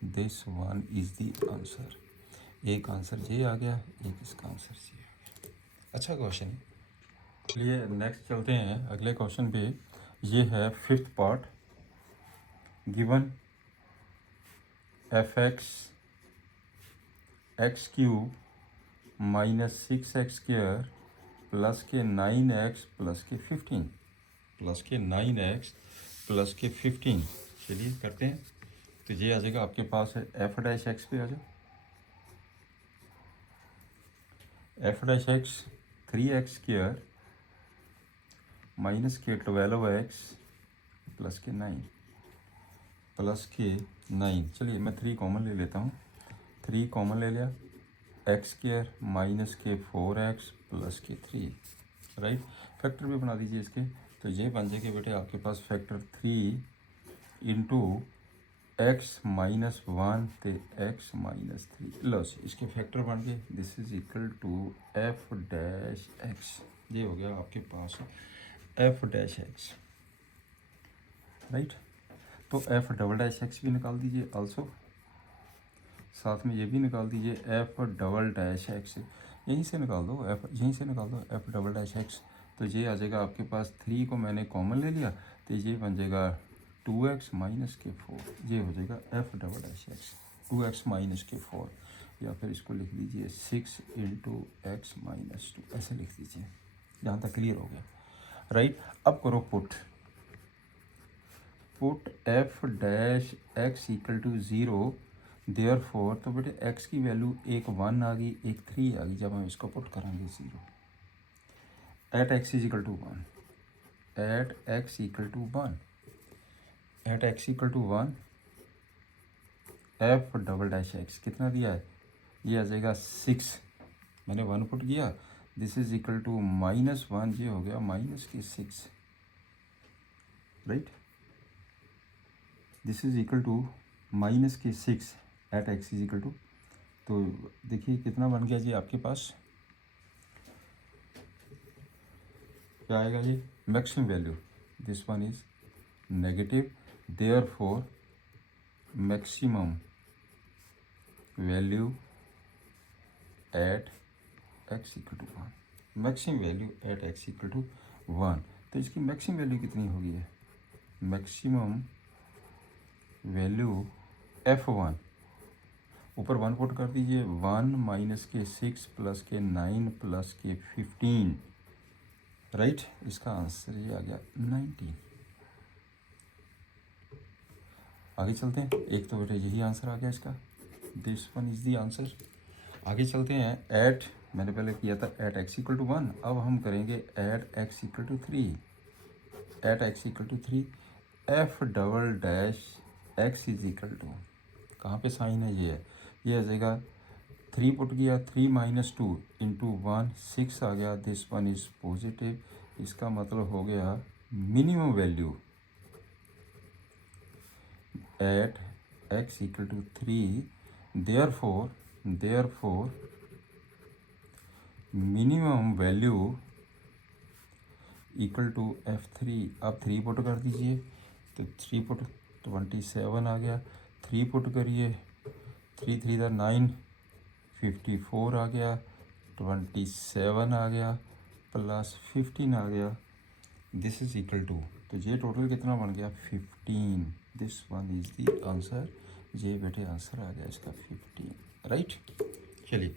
this one is the answer. एक आंसर ये आ गया, एक इसका आंसर ये आ गया। अच्छा क्वेश्चन है। चलिए नेक्स्ट चलते हैं अगले क्वेश्चन पे। ये है 5th part. Given f x cube minus 6x square plus के 9x प्लस के 15 चलिए करते हैं। तो ये आ जाएगा आपके पास है एफ डैश एक्स पे आ जाओ, F dash x 3x square minus के 12x प्लस के 9 चलिए मैं 3 कॉमन ले लेता हूँ, 3 कॉमन ले लिया, एक्स स्क्वायर माइनस के 4x प्लस के 3, राइट। फैक्टर भी बना दीजिए इसके, तो ये बन जाएगा बेटे आपके पास फैक्टर 3 इंटू एक्स माइनस 1 तो एक्स माइनस 3, लो इसके फैक्टर बन गए, this is equal to f dash x, ये हो गया आपके पास एफ डैश एक्स, राइट। तो एफ डबल डैश एक्स भी निकाल दीजिए आल्सो, साथ में ये भी निकाल दीजिए एफ डबल डैश एक्स, यहीं से निकाल दो एफ डबल डैश एक्स, तो ये आ जाएगा आपके पास 3 को मैंने कॉमन ले लिया, तो ये बन जाएगा 2x माइनस के 4, ये हो जाएगा F double dash x 2x minus के 4, या फिर इसको लिख लीजिए 6 इंटू एक्स माइनस 2, ऐसे लिख दीजिए। यहाँ तक क्लियर हो गया, राइट। अब करो put F dash x equal to 0, therefore, तो बेटे x की वैल्यू एक 1 आ गई, एक 3 आ गई, जब हम इसको पुट करेंगे 0 at x equal to 1, at x equal to 1 f double dash x कितना दिया है, ये आ जाएगा 6, मैंने 1 पुट किया, दिस इज इक्वल टू -1, ये हो गया माइनस के 6, right. This is equal to minus के 6 at x is equal to, तो देखिए कितना बन गया जी आपके पास, क्या आएगा ये maximum value, this one is negative, therefore maximum value at x equal to 1, maximum value at x equal to 1। तो इसकी मैक्सिमम वैल्यू कितनी होगी है, मैक्सिमम वैल्यू f1, ऊपर 1 पुट कर दीजिए, 1 माइनस के 6 प्लस के 9 प्लस के 15, राइट, इसका आंसर ये आ गया 19। आगे चलते हैं, एक तो बेटा यही आंसर आ गया इसका, this one is the answer. आगे चलते हैं, एट मैंने पहले किया था एट एक्स इक्वल टू 1, अब हम करेंगे at x equal to 3, at x equal to 3, f double dash x is equal to, कहाँ पे साइन है ये आ जाएगा 3 पुट किया, 3 माइनस 2 इंटू 1 6 आ गया, दिस वन इज पॉजिटिव, इसका मतलब हो गया minimum value at x equal to 3, therefore minimum value equal to f3। आप 3 पुट कर दीजिए, तो 3 पुट 27 आ गया, 3 पुट करिए, 3 3 दा 9 54 आ गया, 27 आ गया प्लस 15 आ गया, दिस इज इक्वल टू, तो ये टोटल कितना बन गया 15, this one is the answer, ये बेटे आंसर आ गया इसका 15, राइट। चलिए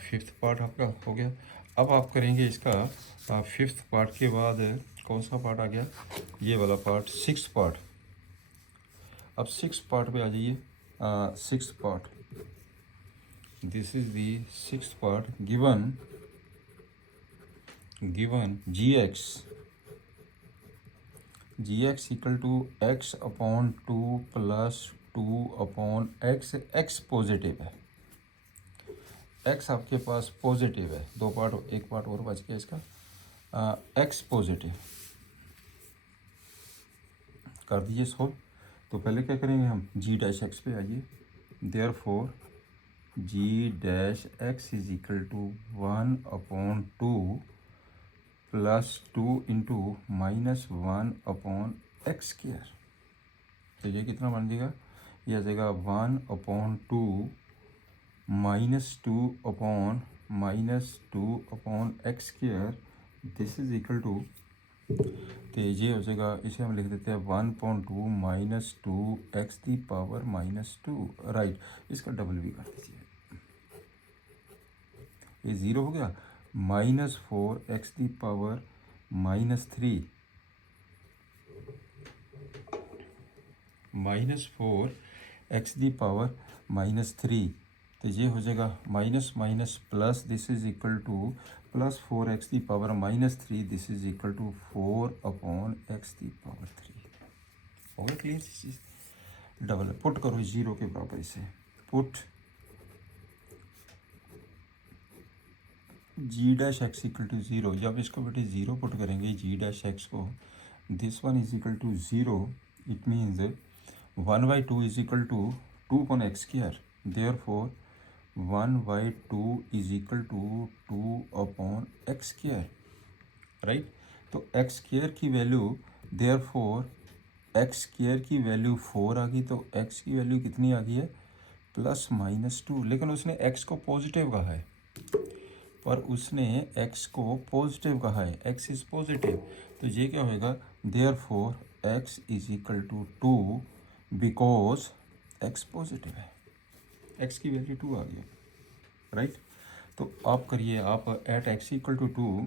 फिफ्थ पार्ट आपका हो गया, अब आप करेंगे इसका फिफ्थ पार्ट के बाद कौन सा पार्ट आ गया, ये वाला पार्ट, सिक्स्थ पार्ट। अब सिक्स्थ पार्ट पे आ जाइए, sixth part, this is the sixth part, given g x equal to x upon 2 plus 2 upon x, x positive है, एक्स आपके पास पॉजिटिव है, दो पार्ट, एक पार्ट और बच गया इसका, एक्स पॉजिटिव कर दीजिए सॉल्व। तो पहले क्या करेंगे हम, जी डैश एक्स पे आइए, therefore g dash x is equal to 1 upon 2 plus 2 into minus 1 upon x square, तो ये कितना बन जाएगा, ये आ जाएगा 1 upon 2 minus two upon x square, this is equal to, तो ये हो जाएगा, इसे हम लिख देते हैं 1/2 minus 2 x the power minus 2, right, इसका डबल भी कर दीजिए, ये 0 हो गया, minus 4 x the power minus 3, minus 4 x the power minus 3, तो ये हो जाएगा minus minus plus, this is equal to plus 4 x the power minus 3, this is equal to 4 upon x the power 3, हो गया क्लियर चीज़। Double put करो 0 के बराबर, इसे put g dash x equal to 0, जब इसको बेटे 0 पुट करेंगे जी डैश एक्स को, this one is equal to 0, it means 1/2 is equal to 2 upon x square, therefore 1/2 is equal to 2 upon x square, right. तो x square की value, therefore x square की value 4 आ गई, तो x की value कितनी आ गई है, प्लस माइनस 2, लेकिन उसने एक्स को पॉजिटिव कहा है, पर उसने x को पॉजिटिव कहा है, x इज़ पॉजिटिव, तो ये क्या होएगा, therefore x is equal to 2 because x positive है, x की वैल्यू 2 आ गया, राइट। तो आप करिए, आप at x equal to 2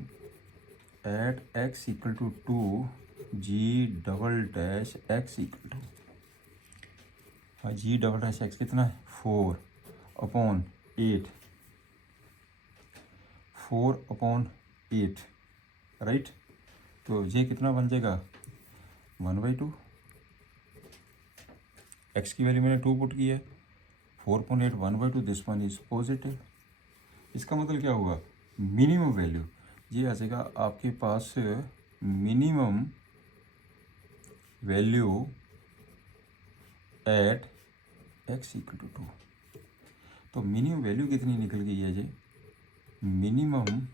g double dash x equal to, हाँ जी डबल डैश एक्स कितना है 4 अपॉन 8, राइट। तो ये कितना बन जाएगा 1/2, एक्स की वैल्यू मैंने 2 पुट की है, 4.8 1/2, दिस वन इज पॉजिटिव, इसका मतलब क्या होगा, मिनिमम वैल्यू, ये आ जाएगा आपके पास minimum value at x equal to 2। तो मिनिमम वैल्यू कितनी निकल गई है जी? Minimum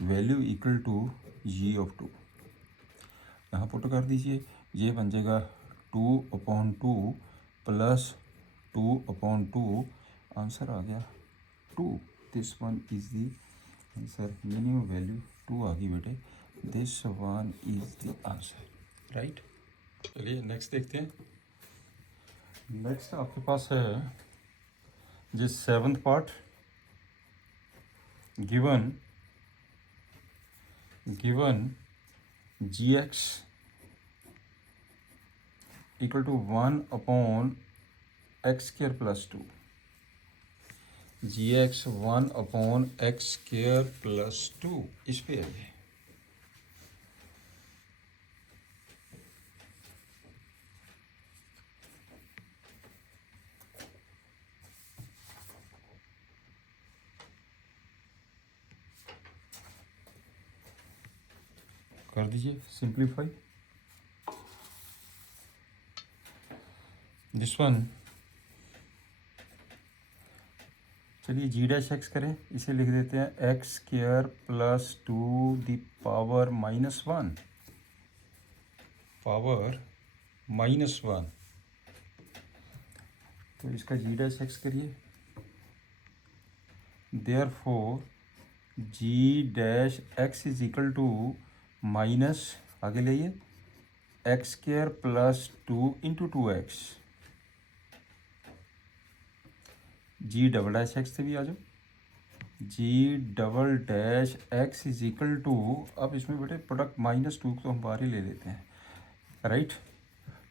value equal to G of 2। यहाँ पुट कर दीजिए, ये बन जाएगा 2/2 प्लस 2/2, आंसर आ गया 2। This one is the answer. Minimum value 2 आ गई बेटे, this one is the answer, right. चलिए नेक्स्ट देखते हैं। नेक्स्ट आपके पास है जिस 7th part, given gx equal to 1/x² plus 2। gx 1/x² plus 2, इस पे आइए। कर दीजिए सिंप्लीफाई दिस वन। चलिए g' करें, इसे लिख देते हैं x² plus 2 the power -1, power -1। तो इसका g' करिए, therefore g' is equal to minus, आगे लाइए, x² plus 2 into 2x। g" से भी आ जाओ, g" इज इक्वल टू, अब इसमें बेटे प्रोडक्ट -2 तो हम बाहर ही ले लेते हैं, राइट।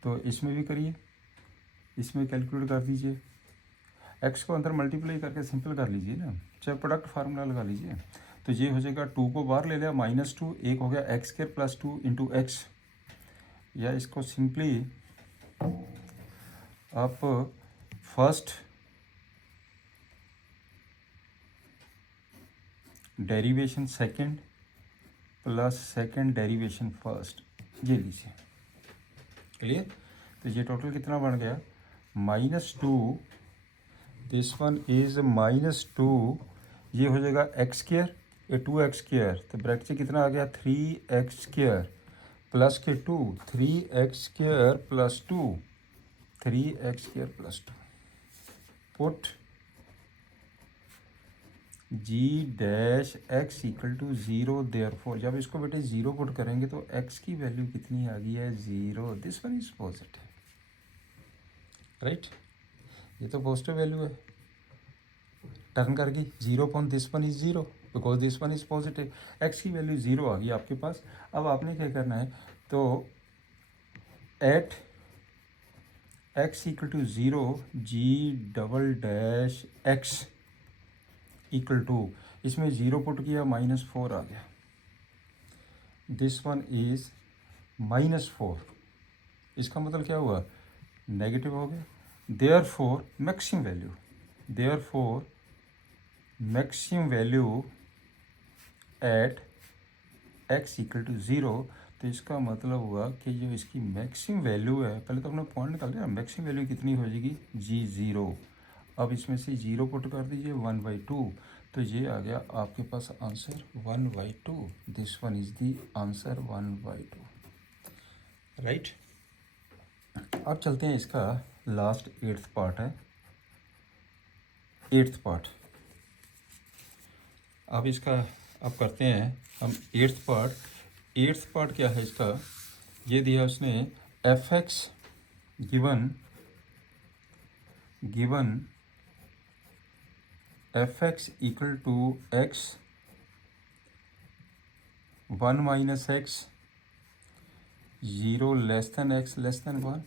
तो इसमें भी करिए, इसमें कैलकुलेट कर दीजिए, x को अंदर मल्टीप्लाई करके सिंपल कर लीजिए ना, चाहे प्रोडक्ट फार्मूला लगा लीजिए। तो ये हो जाएगा 2 को बाहर ले लिया, -2, एक हो गया x² प्लस 2 इंटू एक्स, या इसको सिंपली आप first derivation second plus second derivation first, ये लीजिए, क्लियर। तो ये टोटल कितना बन गया, -2, दिस वन इज -2, ये हो जाएगा x², ये 2x², तो ब्रैकेट से कितना आ गया 3x² प्लस के 2, 3x² plus 2, 3x² plus 2। Put g' equal to 0, therefore जब इसको बेटे 0 पुट करेंगे तो x की वैल्यू कितनी आ गई है 0, this one is positive, right. ये तो पॉजिटिव वैल्यू है, टर्न कर गई 0 upon this one is 0 because this one is positive, x की वैल्यू 0 आ गई आपके पास। अब आपने क्या करना है, तो at x equal to 0 g" equal to, इसमें 0 पुट किया -4 आ गया, दिस वन इज -4, इसका मतलब क्या हुआ, नेगेटिव हो गया। Therefore maximum value, therefore maximum value at x equal to 0, तो इसका मतलब हुआ कि जो इसकी मैक्सिमम वैल्यू है, पहले तो अपना पॉइंट निकाल दिया, मैक्सिमम वैल्यू कितनी हो जाएगी g0। अब इसमें से 0 पुट कर दीजिए 1/2, तो ये आ गया आपके पास answer 1/2, this one is the answer 1/2, right. अब चलते हैं, इसका लास्ट 8th पार्ट है, 8th पार्ट। अब इसका अब करते हैं हम 8th पार्ट। 8th पार्ट क्या है इसका, ये दिया उसने f(x) given f(x) equal to x 1 minus x 0 less than x less than 1,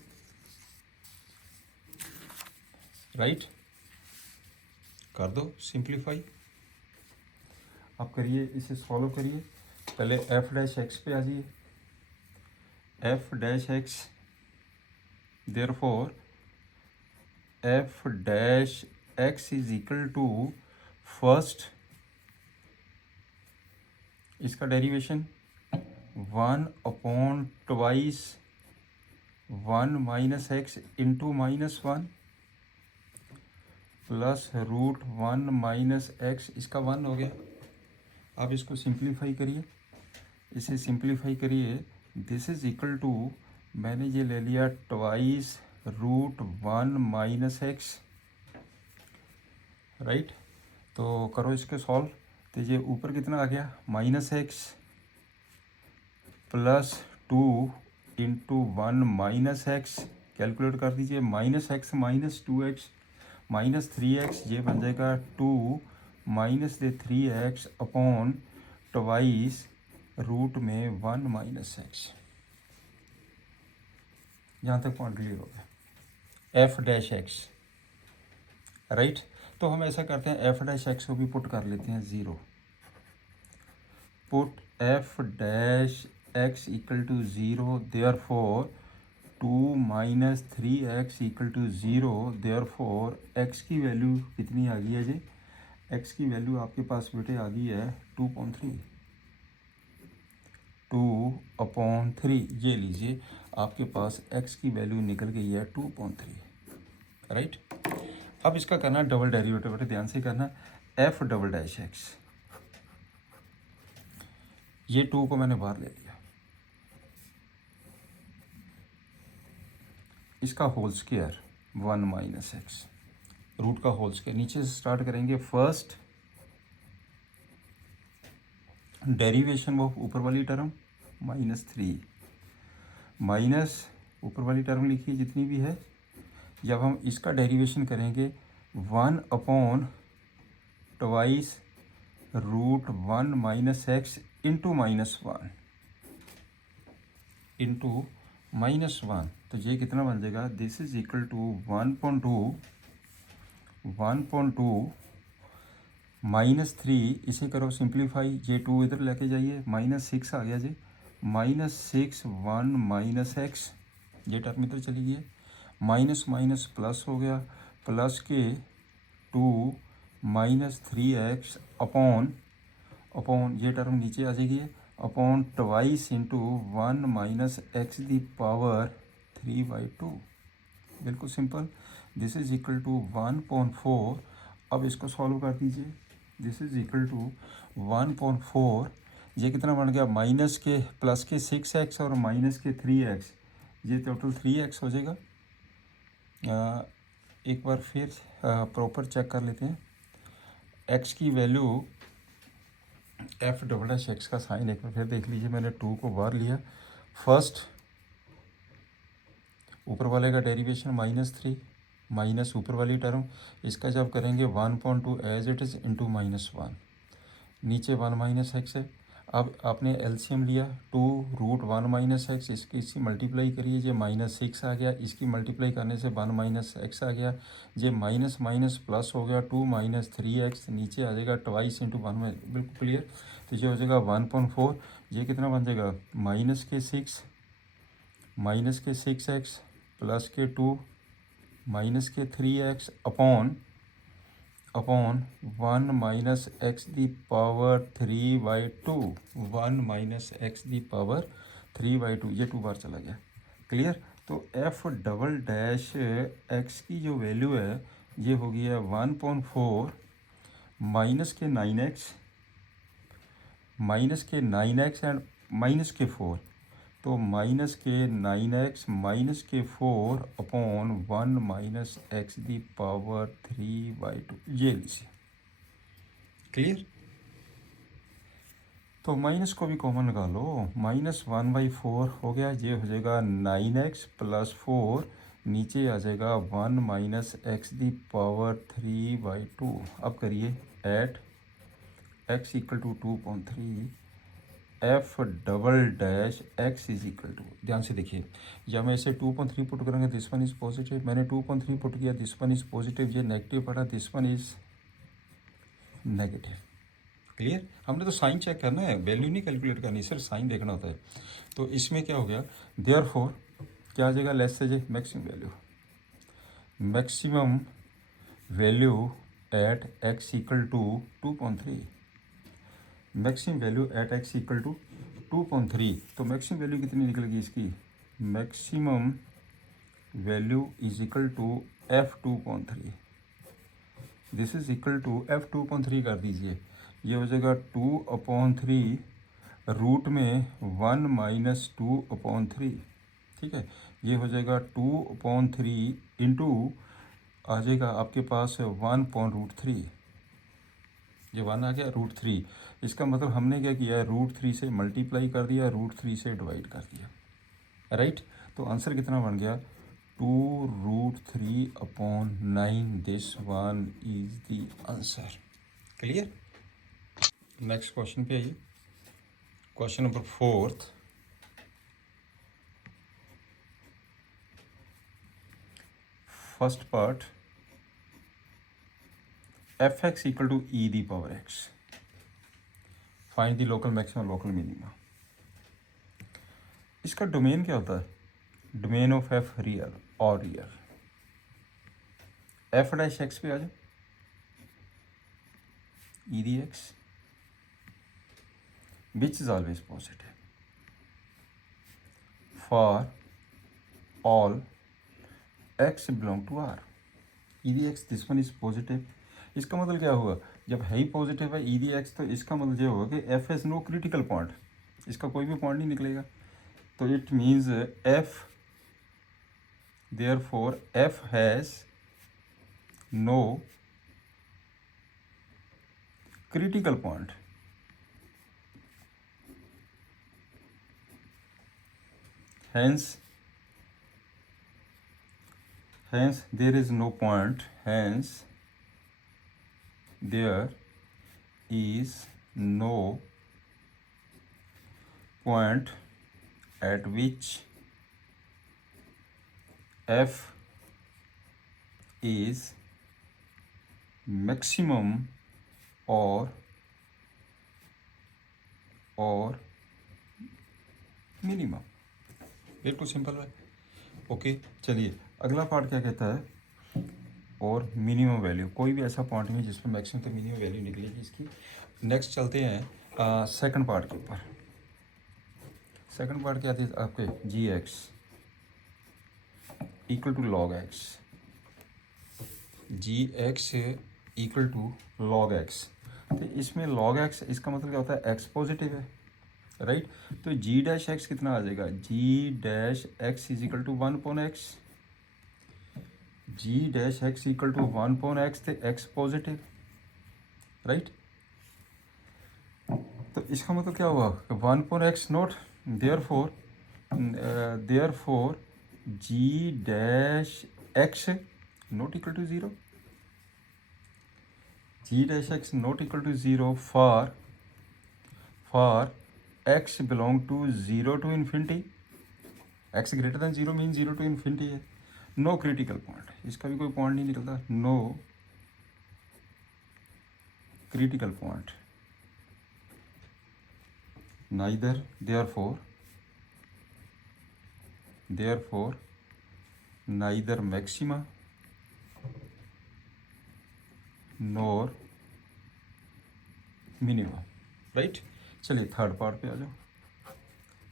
right. कर दो सिंप्लीफाई, आप करिए, इसे सॉल्व करिए। पहले f' पे आ जाइए, f' therefore f' is equal to first, इसका derivation 1/2 1 minus x into -1 plus root 1 minus x, इसका 1 हो गया। अब इसको सिंप्लीफाई करिए, इसे सिंप्लीफाई करिए। दिस इज इक्वल टू, मैंने ये ले लिया twice root 1 minus x, right. तो करो इसके सॉल्व, तो ये ऊपर कितना आ गया -x plus 2 into 1 minus x, calculate कर दीजिए। -x minus 2x minus 3x, ये बन जाएगा 2 minus 3x upon twice root में 1 माइनस एक्स। यहाँ तक पॉइंट क्लियर हो गया। F dash x, right. तो हम ऐसा करते हैं, एफ डैश एक्स को भी पुट कर लेते हैं 0। Put F dash x equal to 0, therefore 2 minus 3x equal to 0, therefore x की वैल्यू कितनी आ गई है जी? एक्स की वैल्यू आपके पास बेटे आ गई है 2.3, 2/3। ये लीजिए, आपके पास एक्स की वैल्यू निकल गई है 2.3, राइट। अब इसका करना डबल डेरिवेटिव, बेटे ध्यान से करना। एफ डबल डैश एक्स, ये 2 को मैंने बाहर ले लिया, इसका whole square 1 minus x, root का होल स्क्वायर। नीचे से स्टार्ट करेंगे। फर्स्ट डेरिवेशन ऑफ ऊपर वाली टर्म -3 माइनस ऊपर वाली टर्म लिखिए जितनी भी है। जब हम इसका डेरिवेशन करेंगे 1 upon twice root 1 minus x into -1 into -1, तो ये कितना बन जाएगा? दिस इज इक्वल टू 1.2 -3, इसे करो सिंप्लीफाई। ये 2 इधर लेके जाइए, -6 आ गया जी। -6 1 माइनस एक्स, ये टर्म इधर चली गई है। माइनस माइनस प्लस हो गया, प्लस के 2 माइनस 3x अपॉन ये टर्म नीचे आ जाएगी, upon twice into 1 minus x the power 3/2। बिल्कुल simple. This is equal to 1.4। अब इसको सॉल्व कर दीजिए। दिस इज इक्वल टू 1.4, ये कितना बन गया? माइनस के प्लस के 6x और माइनस के 3x, ये टोटल 3x हो जाएगा। एक बार फिर प्रॉपर चेक कर लेते हैं। x की value, F double dash x का साइन एक बार फिर देख लीजिए। मैंने 2 को बाहर लिया। फर्स्ट ऊपर वाले का डेरिवेशन -3 माइनस ऊपर वाली टर्म, इसका जब करेंगे 1.2 एज इट इज़ इंटू -1, नीचे 1 माइनस एक्स है। अब आपने एलसीएम लिया, 2 रूट 1 माइनस एक्स, इसकी मल्टीप्लाई करिए, ये -6 आ गया। इसकी मल्टीप्लाई करने से 1 माइनस एक्स आ गया। ये माइनस माइनस प्लस हो गया, 2 माइनस 3x, नीचे आ जाएगा ट्वाइस इंटू 1 में। बिल्कुल क्लियर। तो ये हो जाएगा 1.4। ये कितना बन जाएगा? माइनस के 6x प्लस के 2 माइनस के 3x upon 1 minus x the power 3/2, 1 minus x the power 3/2, ये 2 बार चला गया। क्लियर। तो एफ डबल डैश एक्स की जो वैल्यू है ये हो गई है 1.4 माइनस के 9x एंड माइनस के 4, तो माइनस के 9x माइनस के 4 upon 1 minus x the power 3/2, ये लीजिए। क्लियर। तो माइनस को भी कॉमन लगा लो, -1/4 हो गया, ये हो जाएगा 9x प्लस 4, नीचे आ जाएगा 1 माइनस एक्स दी पावर 3/2। अब करिए at x equal to 2.3, f double dash x is equal to, ध्यान से देखिए, जब मैं इसे 2.3 पुट करेंगे दिस वन इज पॉजिटिव, मैंने 2.3 पुट किया, दिस वन इज पॉजिटिव, ये नेगेटिव पड़ा, this one is negative. Clear. हमने तो साइन चेक करना है, वैल्यू नहीं कैलकुलेट करनी, सिर्फ साइन देखना होता है। तो इसमें क्या हो गया? देयरफॉर क्या आ जाएगा? लेस से maximum value at x equal to 2.3, maximum value at x equal to 2.3। तो मैक्सिमम वैल्यू कितनी निकलेगी इसकी? Maximum value is equal to F2/3, this is equal to F2/3 कर दीजिए। ये हो जाएगा 2/3 रूट में 1 माइनस 2/3, ठीक है। ये हो जाएगा 2/3 इंटू आ जाएगा आपके पास 1/√3, ये 1 आ गया √3। इसका मतलब हमने क्या किया है, √3 से मल्टीप्लाई कर दिया, √3 से डिवाइड कर दिया, राइट। तो आंसर कितना बन गया, 2√3/9। This one is the answer. Clear. Next question पे आइए, question number 4। First part, f(x) equal to e⁻x, find the local maximum local minima. इसका डोमेन क्या होता है, डोमेन ऑफ f रियल और रियल। f'(x) पे आ जाओ, e⁻x which is always positive for all x belong to R। e⁻x this one is positive. इसका मतलब क्या हुआ, जब है ही पॉजिटिव है e⁻x, तो इसका मतलब ये होगा कि f has no critical point, इसका कोई भी पॉइंट नहीं निकलेगा। तो it means f, therefore f has no critical point, hence there is no point, hence there is no point at which f is maximum or minimum. बिल्कुल simple है। Okay, चलिए अगला पार्ट क्या कहता है, और मिनिमम वैल्यू, कोई भी ऐसा पॉइंट नहीं जिसमें मैक्सिमम तो मिनिमम वैल्यू निकलेगी इसकी। नेक्स्ट चलते हैं सेकंड पार्ट के ऊपर। सेकंड पार्ट क्या थी आपके, g(x) equal to log x, g(x) equal to log x। तो इसमें log x, इसका मतलब क्या होता है, x पॉजिटिव है, राइट। तो g'(x) कितना आ जाएगा, g'(x) is equal to 1/x, g'(x) equal to 1/x, थे x पॉजिटिव, राइट। तो इसका मतलब क्या हुआ, 1/x not, therefore g'(x) not equal to 0, g'(x) not equal to 0 for x belong to 0 to infinity, x greater than 0 mean 0 to infinity है। No critical point, इसका भी कोई पॉइंट नहीं निकलता, no critical point, neither, therefore neither maxima nor minima, right. चलिए third part पे आ जाओ।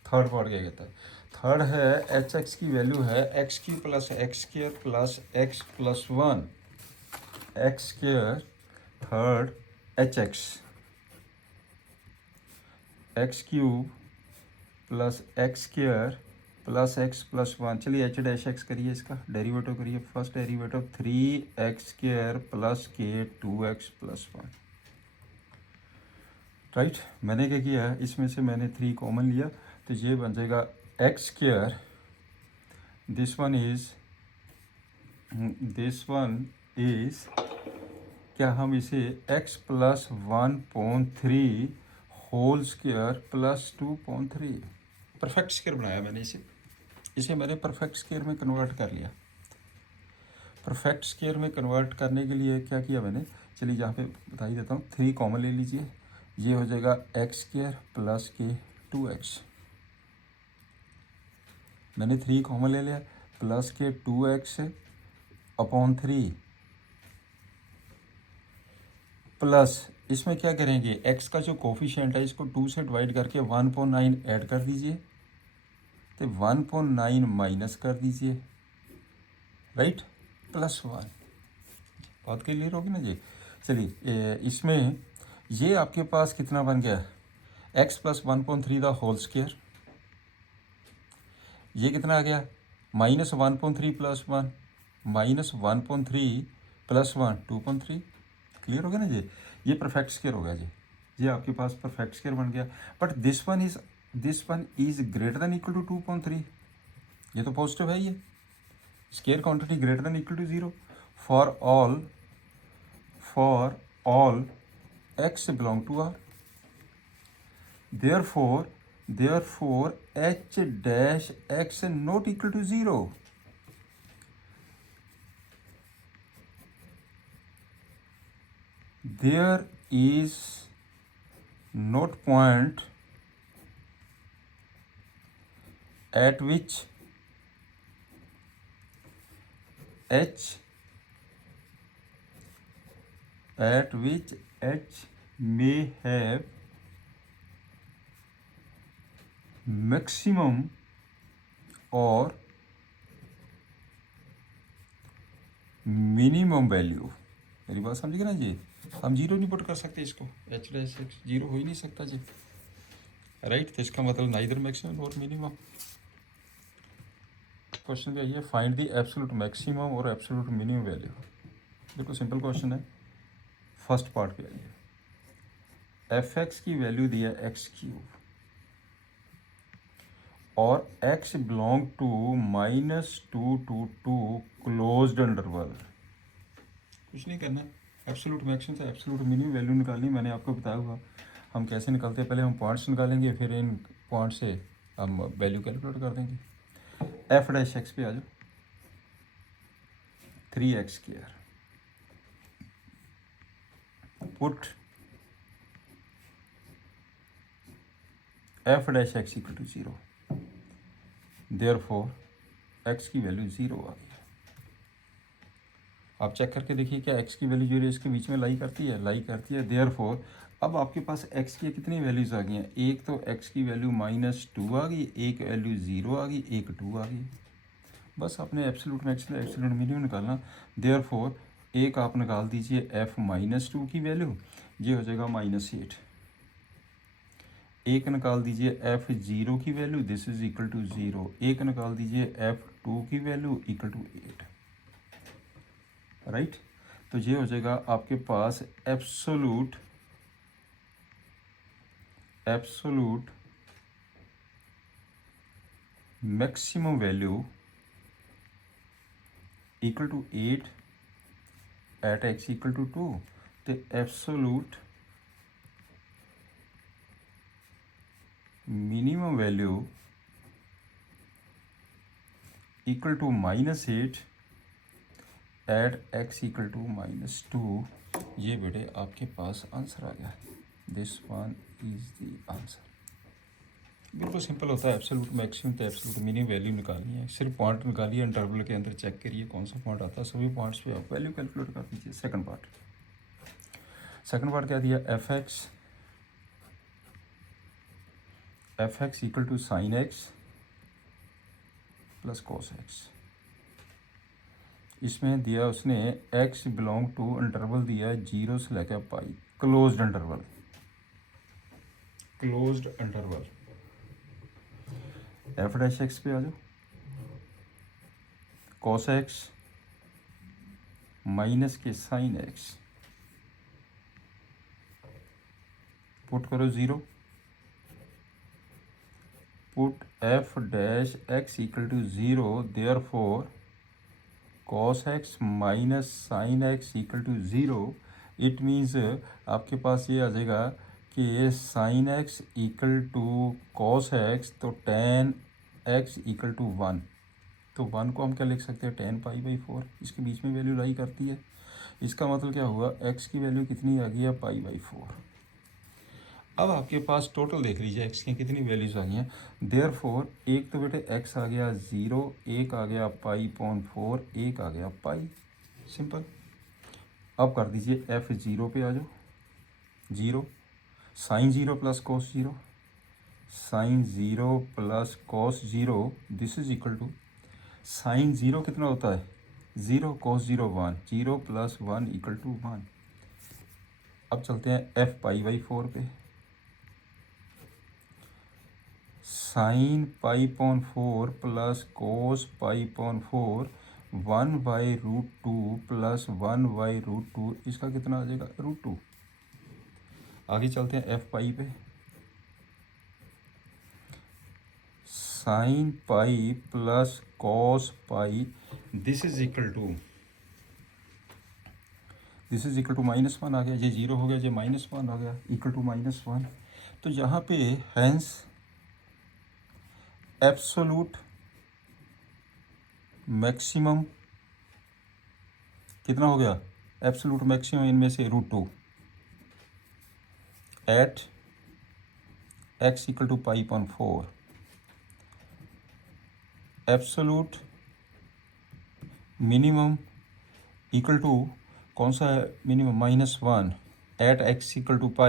थर्ड पार्ट क्या कहता है, थर्ड है h(x) की वैल्यू है x³ plus x² plus x plus 1, x², third h(x), x³ plus x² plus x plus 1। चलिए h'(x) करिए, इसका डेरिवेटिव करिए। First derivative 3x² plus k 2x plus 1, right. मैंने क्या किया है, इसमें से मैंने 3 कॉमन लिया, तो ये बन जाएगा x², दिस वन इज क्या, हम इसे x plus 1/3 whole square plus 2/3, perfect square बनाया मैंने इसे मैंने परफेक्ट स्क्वायर में कन्वर्ट कर लिया। परफेक्ट स्क्वायर में कन्वर्ट करने के लिए क्या किया मैंने, चलिए यहाँ पे बता ही देता हूँ। 3 कॉमन ले लीजिए, ये हो जाएगा x² प्लस के 2x, मैंने 3 कॉमन ले लिया, प्लस के 2x/3 प्लस इसमें क्या करेंगे, x का जो कोफिशिएंट है इसको 2 से डिवाइड करके 1/9 ऐड कर दीजिए, तो 1/9 माइनस कर दीजिए, राइट, +1। बात क्लियर होगी ना जी। चलिए इसमें ये आपके पास कितना बन गया, x + 1/3 द होल स्क्वायर। ये कितना आ गया, -1/3 + 1, -1/3 + 1 2/3। क्लियर हो गया ना जी। ये परफेक्ट स्क्वायर हो गया जी, ये आपके पास परफेक्ट स्क्वायर बन गया। But this one is greater than equal to 2/3। ये तो पॉजिटिव है, ये square quantity greater than equal to 0 for all x belong to R। therefore h dash x not equal to 0। there is not point at which h may have maximum और minimum value. मेरी बात समझ गए ना जी। हम zero नहीं put कर सकते इसको, h डैश x जीरो हो ही नहीं सकता जी, राइट। तो इसका मतलब नाइदर मैक्सिमम और मिनिमम। क्वेश्चन क्या है, फाइंड द एब्सोल्यूट मैक्सिमम और एब्सोल्यूट मिनिमम वैल्यू। बिल्कुल सिंपल क्वेश्चन है। फर्स्ट पार्ट पे आइए, f(x) की वैल्यू दिया x³ और x belong to -2 to 2 closed interval. कुछ नहीं करना, एब्सोल्यूट मैक्सिमम से एब्सोल्यूट मिनिमम वैल्यू निकालनी। मैंने आपको बताया हुआ हम कैसे निकालते हैं। पहले हम पॉइंट्स निकालेंगे, फिर इन पॉइंट से हम वैल्यू कैलकुलेट कर देंगे। f(x) पे आ जाओ, 3x²। Put f(x) equal to 0। Therefore x की वैल्यू 0 आ गई। आप चेक करके देखिए क्या x की वैल्यू 0 इसके बीच में लाई करती है, देयरफॉर अब आपके पास x की कितनी वैल्यूज आ गई हैं। एक तो x की वैल्यू -2 आ गई, एक वैल्यू 0 आ गई, एक 2 आ गई। बस आपने एब्सोल्यूट मैक्सिमम एब्सोल्यूट मिनिमम निकालना। देयरफॉर एक आप निकाल दीजिए f-2 की वैल्यू, ये हो जाएगा -8। एक निकाल दीजिए f0 की value, this is equal to 0। एक निकाल दीजिए f2 की वैल्यू इक्वल टू 8, राइट। तो ये हो जाएगा आपके पास absolute maximum value equal to 8 at x equal to 2। तो absolute minimum value equal to -8 at x equal to -2। ये बेटे आपके पास आंसर आ गया। This one is the answer. बिल्कुल सिंपल होता है। एब्सोल्यूट मैक्सिमम तो एब्सोल्यूट मिनिमम वैल्यू निकालनी है। सिर्फ पॉइंट निकालिए, इंटरवल के अंदर चेक करिए कौन सा पॉइंट आता है, सभी पॉइंट्स पे आप वैल्यू कैलकुलेट कर दीजिए। सेकंड पार्ट क्या दिया, f(x) equal to sin x plus cos x। इसमें दिया उसने x बिलोंग टू इंटरवल दिया 0 से लेकर पाई, क्लोज्ड इंटरवल। f(x) पे आ जाओ, cos x माइनस के sin x, पुट करो 0। Put f(x) equal to 0, therefore cos x minus sin x equal to 0। It means आपके पास ये आ जाएगा कि sin x equal to cos x, तो tan x इक्वल टू 1। तो 1 को हम क्या लिख सकते हैं, tan π/4। इसके बीच में वैल्यू लाई करती है। इसका मतलब क्या हुआ, x की वैल्यू कितनी आ गई है, π/4। अब आपके पास टोटल देख लीजिए x की कितनी वैल्यूज आ गई हैं। देयरफॉर एक तो बेटे x आ गया 0, एक आ गया π/4, एक आ गया पाई। सिंपल। अब कर दीजिए f0 पे आ जाओ, 0 sin 0 plus cos 0, sin 0 plus cos 0, this is equal to sin 0 कितना होता है 0 cos 0 1, 0 + 1 = 1। अब चलते हैं f π/4 पे। sin π/4 + cos π/4 1/√2 + 1/√2, इसका कितना आ जाएगा √2। आगे चलते हैं f पाई पे। sin π + cos π, this is equal to -1 आ गया, ये 0 हो गया, ये -1 आ गया, इक्वल टू -1। तो यहाँ पे हैंस एब्सोल्यूट मैक्सिमम कितना हो गया, एब्सोल्यूट मैक्सिमम इनमें से √2 at x = π/4, absolute minimum equal to कौन सा है minimum, -1 at x = π,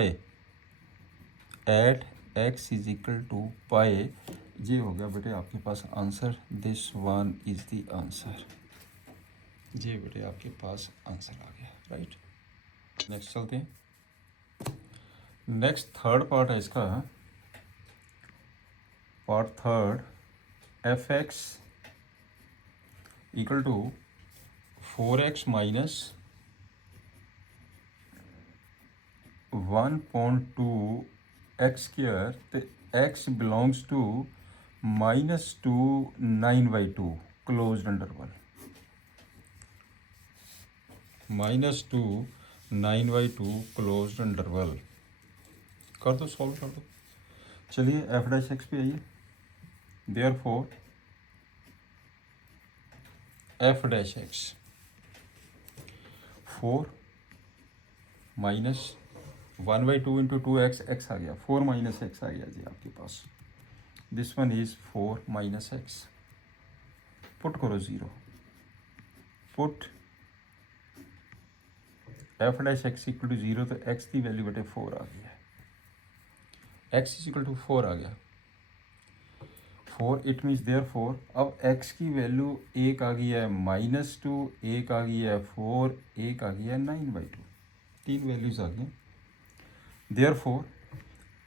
at x = π। ये हो गया बेटे आपके पास answer, this one is the answer. ये बेटे आपके पास आंसर आ गया, राइट। नेक्स्ट चलते हैं। नेक्स्ट थर्ड पार्ट है इसका, part third, f(x) = 4x - 1.2 x², तो x belongs to -2 9/2 closed interval, -2 9/2 closed interval. कर दो, सॉल्व कर दो। चलिए f' पे आइए। देयरफॉर f' 4 - 1/2 × 2x, x आ गया, 4 - x आ गया जी आपके पास। This one is 4 - x। Put करो 0, पुट f' x = 0, तो x की वैल्यू बेटे 4 आ गई है, x = 4 आ गया, 4। इट मीन्स देयरफॉर अब x की वैल्यू एक आ गई है -2, एक आ गई है 4, एक आ गई है 9/2, 3 वैल्यूज आ गई। देयरफॉर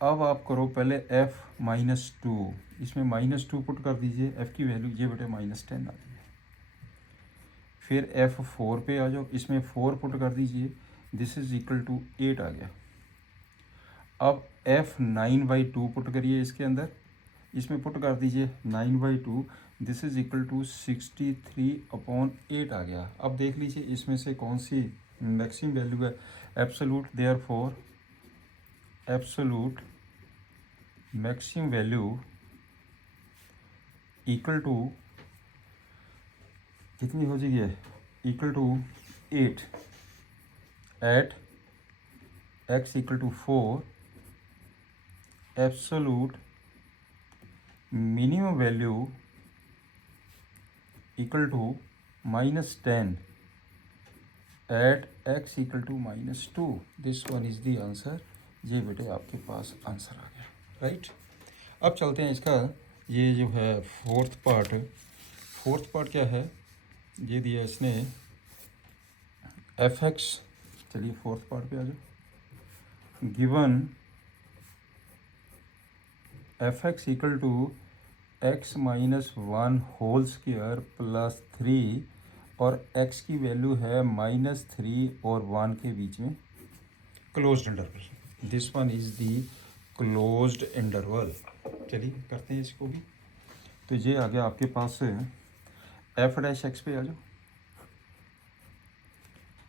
अब आप करो पहले f -2, इसमें -2 पुट कर दीजिए, f की वैल्यू ये बेटे -10 आ गई है। फिर f4 पे आ जाओ, इसमें 4 पुट कर दीजिए, दिस इज इक्वल टू 8 आ गया। अब f 9/2 पुट करिए इसके अंदर, इसमें पुट कर दीजिए 9/2, दिस इज इक्वल टू 63/8 आ गया। अब देख लीजिए इसमें से कौन सी मैक्सिमम वैल्यू है, absolute. Therefore absolute maximum value equal to कितनी हो जाएगी, equal to 8 at x = 4, absolute minimum value equal to -10 at x = -2। This one is the answer. ये बेटे आपके पास आंसर आ गया, राइट। अब चलते हैं इसका, ये जो है फोर्थ पार्ट क्या है, ये दिया इसने f(x). चलिए फोर्थ पार्ट पे आ जाओ। गिवन f(x) = x - 1² + 3, और x की वैल्यू है -3 और 1 के बीच में closed interval. This one is the closed interval. चलिए करते हैं इसको भी। तो ये आ गया आपके पास f'(x) पे आ जाओ।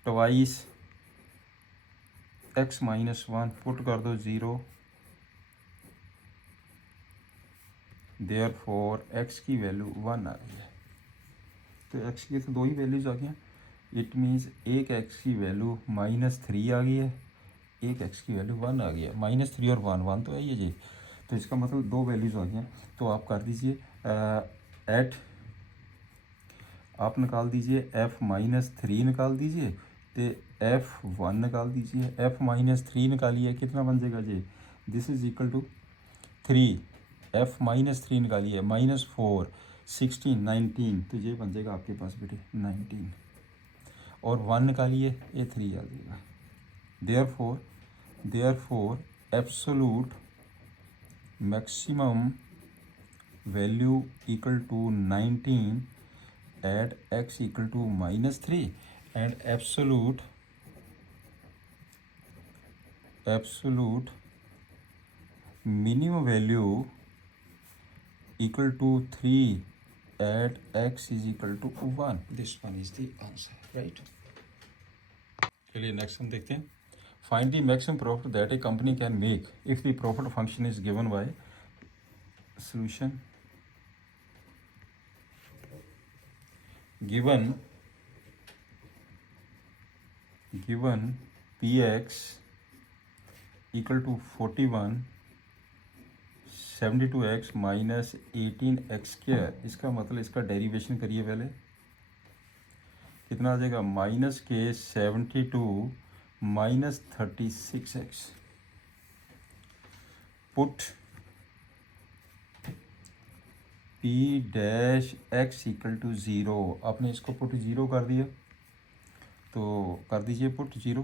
ट्वाइस x - 1 पुट कर दो 0, देयरफॉर x की वैल्यू 1 आ गई है। तो x की तो 2 ही वैल्यूज आ गई हैं। इट मीन्स एक x की वैल्यू -3 आ गई है, एक x की वैल्यू 1 आ गई है। -3 और 1 तो है ये जी, तो इसका मतलब 2 वैल्यूज आ गई हैं। तो आप कर दीजिए एट, आप निकाल दीजिए f -3 निकाल दीजिए, तो f1 निकाल दीजिए। f -3 निकालिए, कितना बन जाएगा जी, this is equal to 3, f -3 निकालिए, -4 16 19, तो ये बन जाएगा आपके पास बेटे 19। और 1 निकालिए, ये 3 आ जाएगा। Therefore absolute maximum value equal to 19 at x equal to -3 and absolute minimum value equal to 3 at x is equal to 1. This one is the answer, right? चलिए नेक्स्ट हम देखते हैं. Find the maximum profit that a company can make if the profit function is given by solution. Given px equal to 41 72x minus 18x square, इसका मतलब इसका derivation करिए पहले. कितना आ जाएगा? माइनस के 72 minus 36x. Put p dash x equal to 0. आपने इसको पुट 0 कर दिया, तो कर दीजिए put 0.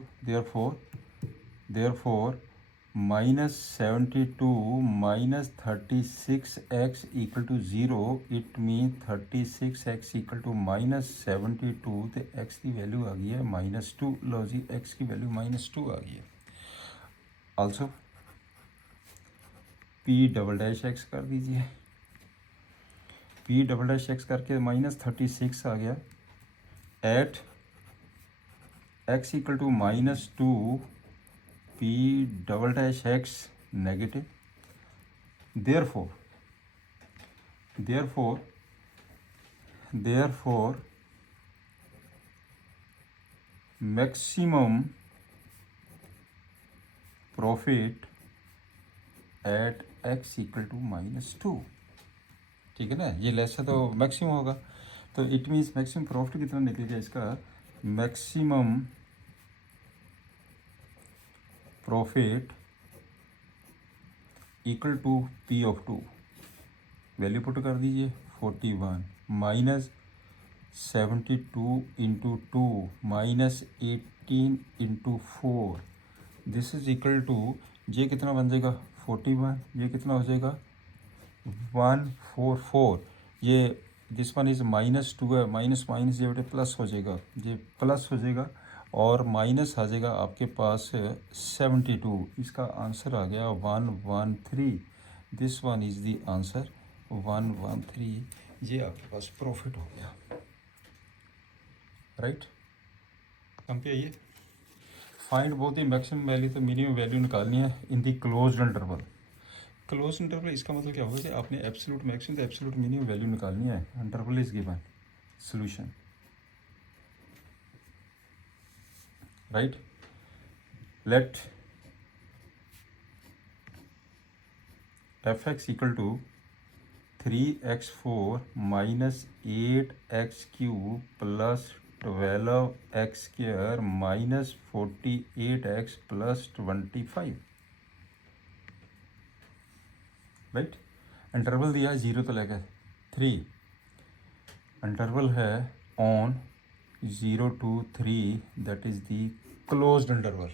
Therefore minus 72 minus 36x equal to 0. It mean 36x equal to minus 72. तो x की वैल्यू आ गई है -2. लो जी, x की वैल्यू -2 आ गई है. Also p double dash x कर दीजिए. p डबल डैश x करके -36 आ गया. At x equal to -2 p double dash x negative. Therefore maximum profit at x equal to -2. ठीक है ना, ये लेस है तो मैक्सिमम होगा. तो इट मीन्स मैक्सिमम प्रॉफिट कितना निकलेगा इसका? Maximum profit equal to p of 2. Value put कर दीजिए 41 minus 72 into 2 minus 18 into 4. This is equal to, ये कितना बन जाएगा? 41. ये कितना हो जाएगा? 144. ये दिस वन इज -2 है, माइनस माइनस ये बेटे प्लस हो जाएगा, ये प्लस हो जाएगा और माइनस आ जाएगा आपके पास 72. इसका आंसर आ गया 113. This one is the answer 113. ये आपके पास प्रॉफिट हो गया, राइट. हम पे आइए. Find both the maximum value तो मिनिमम वैल्यू निकालनी है in the closed interval. Close interval इसका मतलब क्या होगा कि आपने एब्सोल्यूट मैक्सिमम तो एब्सोल्यूट मिनिमम वैल्यू निकालनी है. Interval is given. Solution, right. Let fx equal to 3x4 minus 8x cube plus 12x square minus 48x plus 25. Right. Interval दिया है 0 तो लेकर 3. इंटरवल है on 0 to 3, that is the closed interval.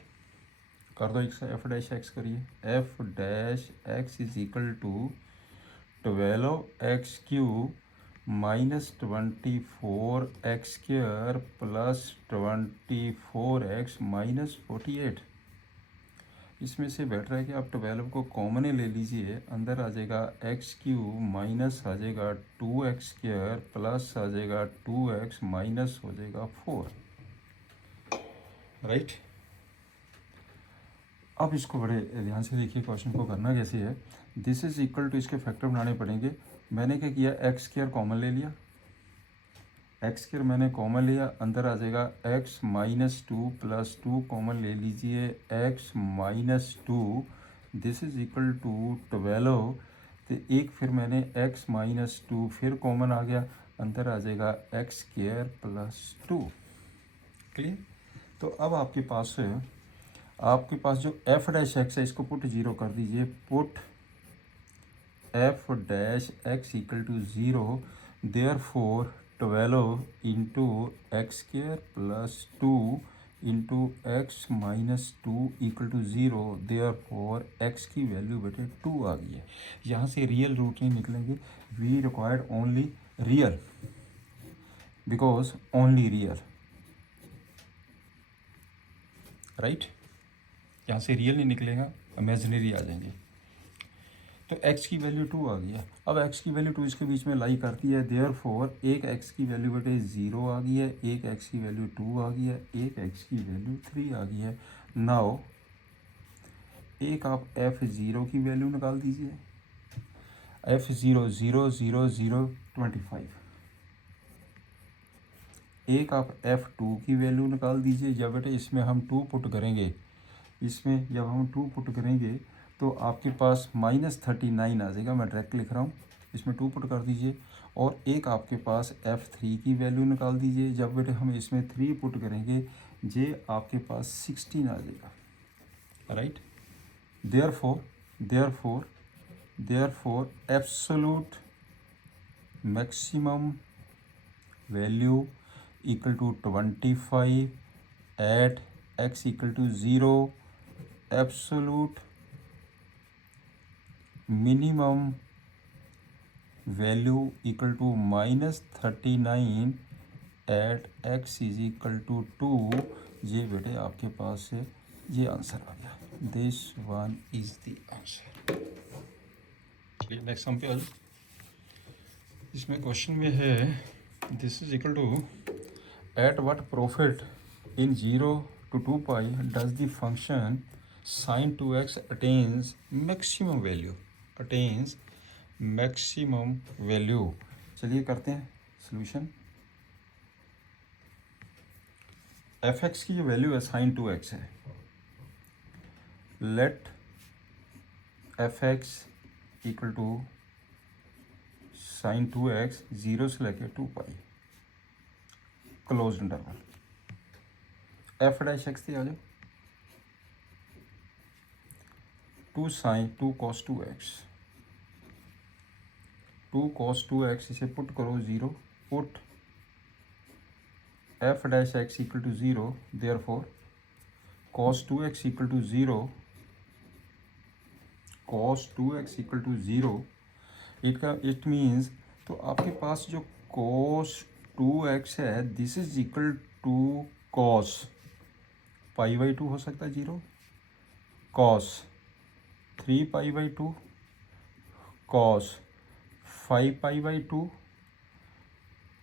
कर दो एफ डैश एक्स करिए. F dash x is equal to 12x cube minus 24x square plus 24x minus 48. इसमें से बेटर है कि आप 12 को कॉमन ले लीजिए. अंदर आ जाएगा x क्यूब माइनस आ जाएगा 2x स्क्वायर प्लस आ जाएगा 2x माइनस हो जाएगा 4. राइट. अब इसको बड़े ध्यान से देखिए, क्वेश्चन को करना कैसे है. दिस इज इक्वल टू, इसके फैक्टर बनाने पड़ेंगे. मैंने क्या किया, एक्स स्क्वायर कॉमन ले लिया. एक्स स्क्वायर मैंने कॉमन लिया, अंदर आ जाएगा एक्स माइनस 2 प्लस 2 कॉमन ले लीजिए x minus 2. This is equal to 12. तो एक फिर मैंने एक्स माइनस 2 फिर कॉमन आ गया, अंदर आ जाएगा एक्स स्क्वायर प्लस 2. क्लियर. तो अब आपके पास जो एफ डैश एक्स है इसको पुट 0 कर दीजिए. Put F dash x equal to 0. Therefore 12 into x square plus 2 into x minus 2 equal to 0। Therefore x की वैल्यू बेटे 2 आ गई है। यहाँ से रियल रूट नहीं निकलेंगे, we required only real, because only real, right. यहाँ से रियल नहीं निकलेगा, इमेजिनरी आ जाएंगे। तो x की वैल्यू 2 आ गया। अब x की वैल्यू 2 इसके बीच में लाई करती है, देयरफॉर एक x की वैल्यू बेटे 0 आ गई है, एक x की वैल्यू 2 आ गई है, एक x की वैल्यू 3 आ गई है। नाउ एक आप f0 की वैल्यू निकाल दीजिए, f0 0 0 0 25। एक आप f2 की वैल्यू निकाल दीजिए। जब बेटे इसमें हम 2 पुट करेंगे, इसमें जब हम 2 पुट करेंगे तो आपके पास -39 आ जाएगा। मैं डायरेक्ट लिख रहा हूँ, इसमें 2 पुट कर दीजिए। और एक आपके पास f3 की वैल्यू निकाल दीजिए। जब बेटे हम इसमें 3 पुट करेंगे, ये आपके पास 16 आ जाएगा, right. Therefore absolute maximum value equal to 25 at x equal to 0, absolute minimum value equal to -39 at x is equal to 2। ये बेटे आपके पास से ये आंसर आ गया। This one is the answer. चलिए नेक्स्ट सम पे आ जाओ। इसमें क्वेश्चन में है, this is equal to at what profit in 0 to 2 pi does the function sin 2x attains maximum value, attains maximum value। चलिए करते हैं सॉल्यूशन। fx की जो वैल्यू है sin 2x है, let fx equal to sin 2x 0 से लेके 2 पाई close interval. f dash x थी आ जाओ, 2 sin 2 cos 2x, 2 cos 2x इसे पुट करो 0, put f dash x equal to 0, therefore cos 2x equal to 0, cos 2x equal to 0। It means, तो आपके पास जो cos 2x है, this is equal to cos pi by 2 हो सकता है 0, cos 3 pi by 2, cos 5 pi by 2,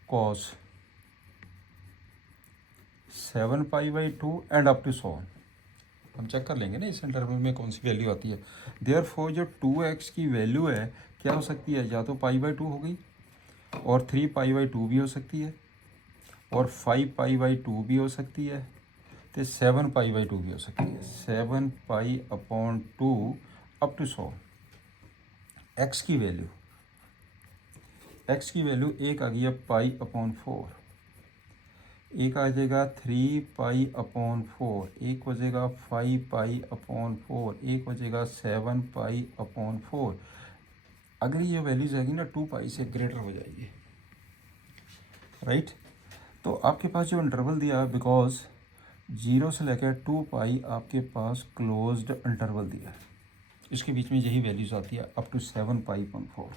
cos 7 pi by 2 and up to so on. हम check कर लेंगे ना इस इंटरवल में कौन सी वैल्यू आती है। देयरफॉर जो 2x की वैल्यू है क्या हो सकती है, या तो पाई बाई 2 हो गई, और 3 पाई बाई 2 भी हो सकती है, और 5 पाई बाई 2 भी हो सकती है, तो 7 पाई बाई 2 भी हो सकती है। 7 pi upon 2 up to 100। x की वैल्यू एक आ गई है पाई अपॉन 4, एक आ जाएगा 3 पाई अपॉन 4, एक हो जाएगा 5 पाई अपॉन 4, एक हो जाएगा 7 पाई अपॉन 4। अगर ये वैल्यू जाएगी ना 2 पाई से ग्रेटर हो जाएगी, राइट। तो आपके पास जो इंटरवल दिया, बिकॉज 0 से लेकर 2 पाई आपके पास क्लोज्ड इंटरवल दिया है, इसके बीच में यही वैल्यूज आती है up to 7 pi upon 4,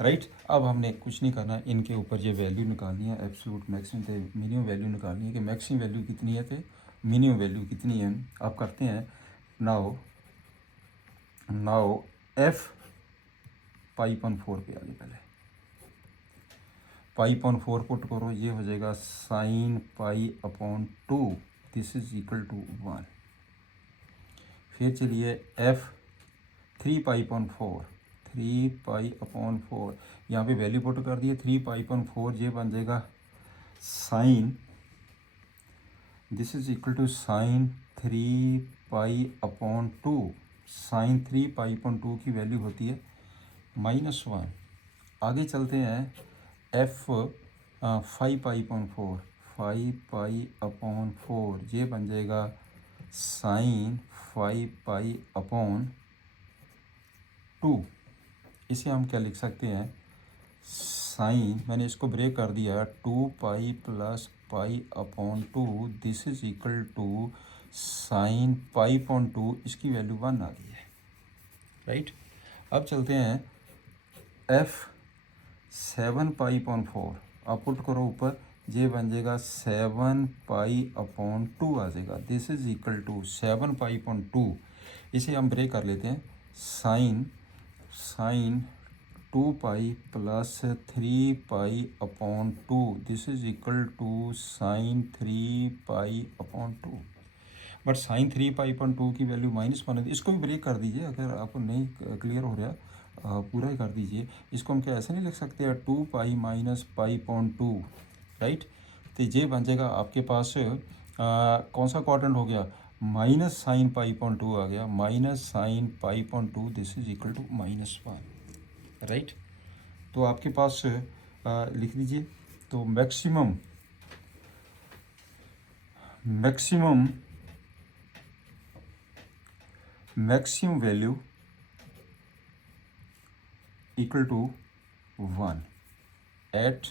right. अब हमने कुछ नहीं करना, इनके ऊपर ये वैल्यू निकालनी है, एब्सोल्यूट मैक्सिमम थे मिनिमम वैल्यू निकालनी है कि मैक्सिमम वैल्यू कितनी है थे मिनिमम वैल्यू कितनी है। आप करते हैं नाउ एफ पाई अपॉन 4 पे आगे, पहले पाई अपॉन 4 पुट करो, ये हो जाएगा sine pi upon 2, this is equal to 1। फिर चलिए f 3 pi upon 4, 3 pi upon 4, यहाँ पे वैल्यू पुट कर दिए 3 पाई अपॉन 4, ये बन जाएगा sine, this is equal to sine 3 pi upon 2। Sine 3 pi upon 2 की वैल्यू होती है -1। आगे चलते हैं, f 5 pi upon 4, 5 pi upon 4, ये बन जाएगा साइन 5 पाई अपॉन 2। इसे हम क्या लिख सकते हैं, साइन, मैंने इसको ब्रेक कर दिया, 2 pi plus pi upon 2, this is equal to sine pi upon 2, इसकी वैल्यू 1 आ गई है, राइट। अब चलते हैं एफ 7 पाई अपॉन 4, आप पुट करो ऊपर, ये बन जाएगा 7 पाई अपॉन 2 आ जाएगा, this is equal to 7 pi upon 2, इसे हम ब्रेक कर लेते हैं, sine 2 pi plus 3 pi upon 2, this is equal to sine 3 pi upon 2, but sine 3 pi upon 2 की वैल्यू -1 है, इसको भी ब्रेक कर दीजिए, अगर आपको नहीं क्लियर हो रहा पूरा ही कर दीजिए। इसको हम क्या ऐसे नहीं लिख सकते हैं, 2 पाई माइनस पाई अपॉन 2, राइट। तो ये बन जाएगा आपके पास कौन सा क्वाड्रेंट हो गया, माइनस साइन पाई अपॉन 2 आ गया, minus sine pi upon 2, this is equal to -1, right. तो आपके पास लिख दीजिए, तो maximum value equal to 1 at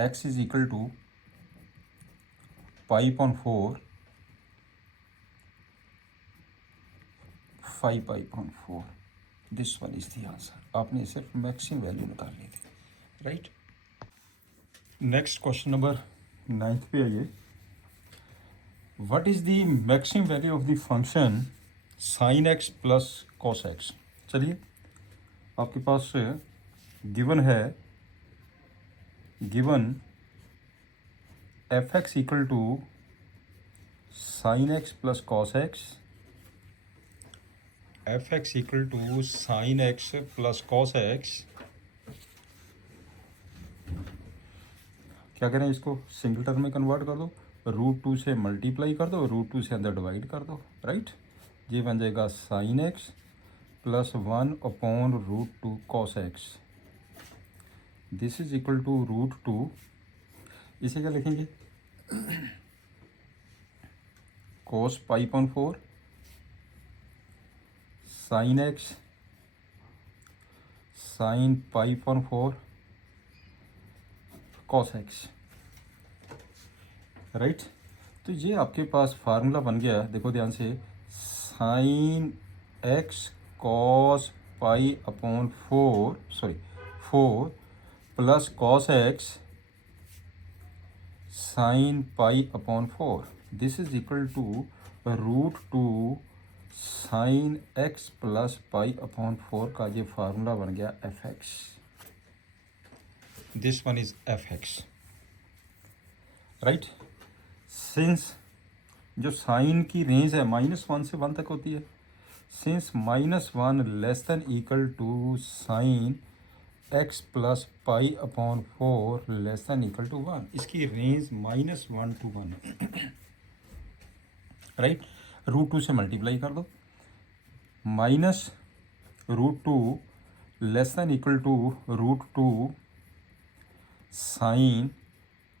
x is equal to pi upon 4, 5 pi upon 4, this one is the answer. आपने सिर्फ मैक्सिमम वैल्यू निकालनी थी, राइट। नेक्स्ट क्वेश्चन नंबर 9 पे आइए, what is the maximum value of the function sine x plus cos x. चलिए, आपके पास given है, given f x equal to sine x plus cos x, f x equal to sine x plus cos x, क्या करें, इसको single term में convert कर दो, √2 से मल्टीप्लाई कर दो, √2 से अंदर डिवाइड कर दो, राइट। ये बन जाएगा sine x plus 1 upon √2 cos x, this is equal to √2, इसे क्या लिखेंगे, cos pi upon 4 sine x sine pi upon 4 cos x, right. तो ये आपके पास फार्मूला बन गया, देखो ध्यान से, sine x cos pi upon 4 plus cos x sine pi upon 4, this is equal to √2 sine x plus pi upon 4 का ये फार्मूला बन गया f x, this one is f x, right. Since जो साइन की range है -1 से 1 तक होती है, since -1 less than equal to sine x plus pi upon 4 less than equal to 1, इसकी रेंज -1 to 1, राइट। √2 से मल्टीप्लाई कर दो, minus √2 less than equal to √2 sine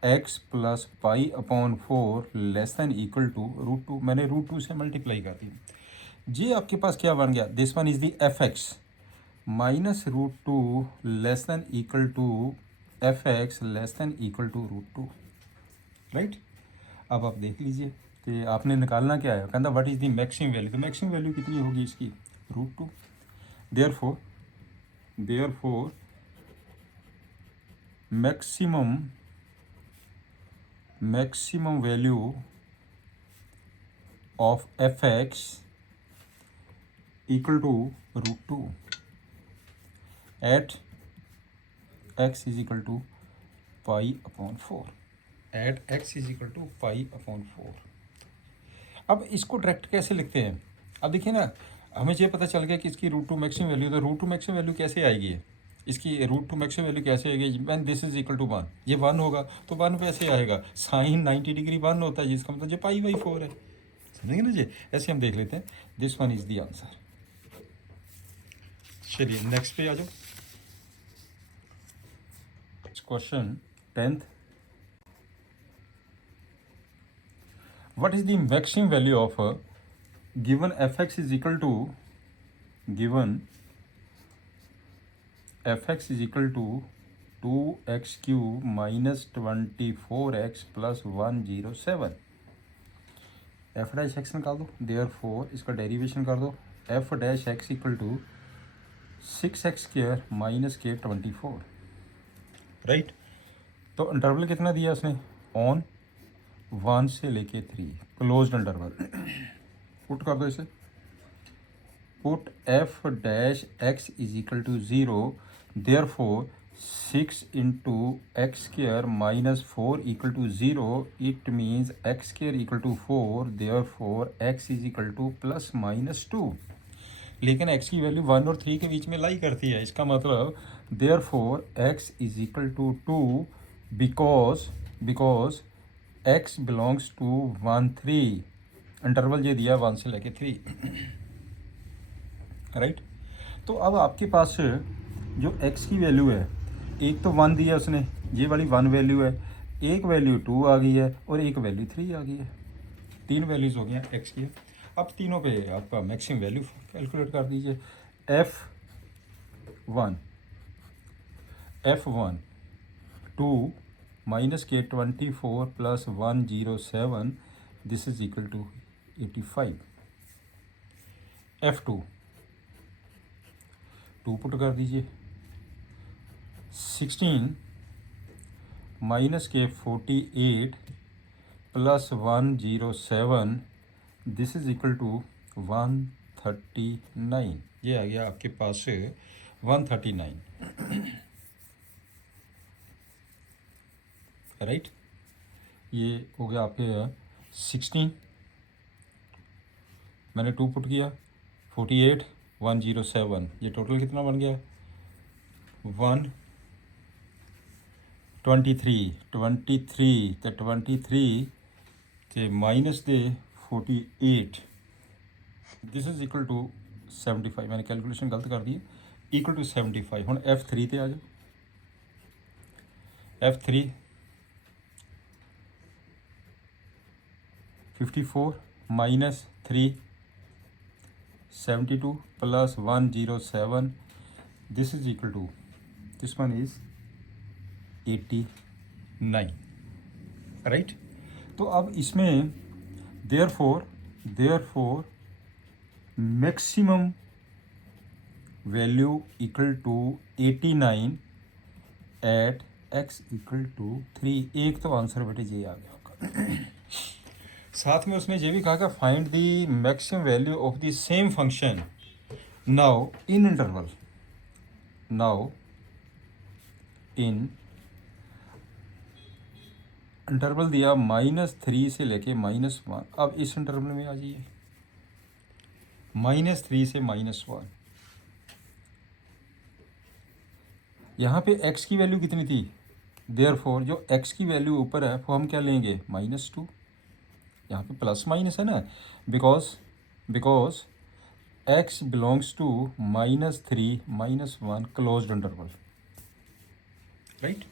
x plus pi upon 4 less than equal to √2, मैंने √2 से multiply कर दी, जी आपके पास क्या बन गया, this one is the f x minus √2 less than equal to f x less than equal to √2, right. अब आप देख लीजिए कि आपने निकालना क्या है, कहता what is the maximum value, तो मैक्सिमम वैल्यू कितनी होगी इसकी, √2, therefore maximum value of f x equal to √2 at x is equal to pi upon 4, at x is equal to pi upon 4। अब इसको डायरेक्ट कैसे लिखते हैं, अब देखिए ना, हमें ये पता चल गया कि इसकी √2 मैक्सिमम वैल्यू, तो √2 मैक्सिमम वैल्यू कैसे आएगी, इसकी √2 मैक्सिमम वैल्यू कैसे आएगी, when this is equal to 1, ये 1 होगा, तो 1 कैसे आएगा, साइन 90 डिग्री 1 होता है, जिसका मतलब ये पाई/4 है, समझेंगे ना जी। ऐसे हम देख लेते हैं, this one is the answer. चलिए नेक्स्ट पे आ जाओ, question 10th, what is the maximum value of a given fx is equal to given f x is equal to 2x³ minus 24x plus 107। F dash x निकाल दो, therefore इसका derivation कर दो, f dash x equal to 6x² minus के 24, right. तो interval कितना दिया उसने, ऑन 1 से लेके 3, क्लोज्ड इंटरवल। पुट कर दो इसे, put F dash x is equal to 0, therefore 6 into x² minus 4 equal to 0, it means x² equal to 4, therefore x is equal to plus minus 2। लेकिन x की value 1 और 3 के बीच में लाई करती है, इसका मतलब therefore x is equal to 2 because x belongs to 1 3, interval ये दिया 1 से लेके 3, राइट। तो अब आपके पास जो x की वैल्यू है, एक तो 1 दिया उसने, ये वाली 1 वैल्यू है, एक वैल्यू 2 आ गई है और एक वैल्यू 3 आ गई है, 3 वैल्यूज़ हो गई हैं x की। अब तीनों पे आपका मैक्सिमम वैल्यू कैलकुलेट कर दीजिए। f1 2 माइनस के 24 plus 107, this is equal to 85। f2 2 put कर दीजिए, 16 माइनस के 48 plus 107, this is equal to 139। ये आ गया आपके पास 139, राइट। ये हो गया आपके 16, मैंने 2 पुट किया, 48 107, ये टोटल कितना बन गया 123 23 तो 23 ਤੇ माइनस दे 48, दिस इज इक्वल टू 75। मैंने कैलकुलेशन गलत कर दी, इक्वल टू 75। ਹੁਣ F3 ਤੇ ਆ ਜਾਓ, F3 54 minus 3 72 plus 107, this is equal to, this one is 89, right. तो अब इसमें therefore maximum value equal to 89 at x equal to 3। एक तो आंसर बेटे ये आ गया आपका। साथ में उसमें ये भी कहा कि find the maximum value of the same function now in interval, now in interval दिया -3 से लेके -1। अब इस इंटरवल में आ जाइए, -3 से -1। यहाँ पे x की वैल्यू कितनी थी, देयरफॉर जो x की वैल्यू ऊपर है वो हम क्या लेंगे -2, यहाँ पे प्लस माइनस है ना, because x belongs to -3 -1 closed interval, right.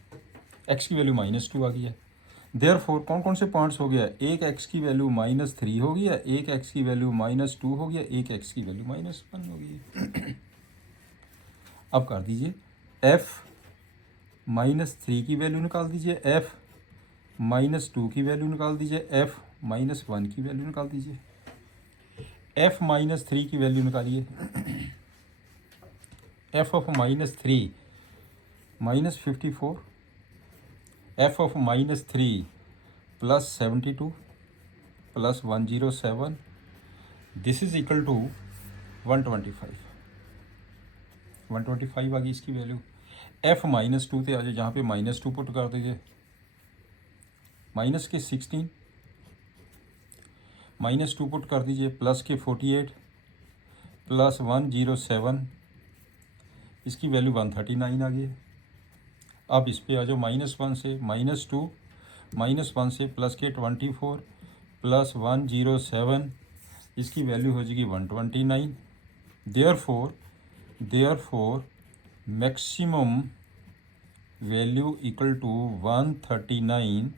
x की वैल्यू -2 आ गई है, देयरफॉर कौन कौन से पॉइंट्स हो गया, एक x की वैल्यू -3 हो गया, एक x की वैल्यू -2 हो गया, एक x की वैल्यू -1 हो गई। अब कर दीजिए f -3 की वैल्यू निकाल दीजिए, f -2 की वैल्यू निकाल दीजिए, f -1 की वैल्यू निकाल दीजिए। f -3 की वैल्यू निकालिए, f of -3 -54, f of -3 plus 72 plus 107, this is equal to 125। 125 आ गई इसकी वैल्यू। f -2 पे आ जाए, जहाँ पे -2 पुट कर दीजिए, माइनस के 16 -2 पुट कर दीजिए, प्लस के 48 प्लस 107, इसकी वैल्यू 139 आ गई। अब इस पे आ जाओ, -1 से -2 -1 से प्लस के 24 प्लस 107, इसकी वैल्यू हो जाएगी 129। Therefore maximum value equal to 139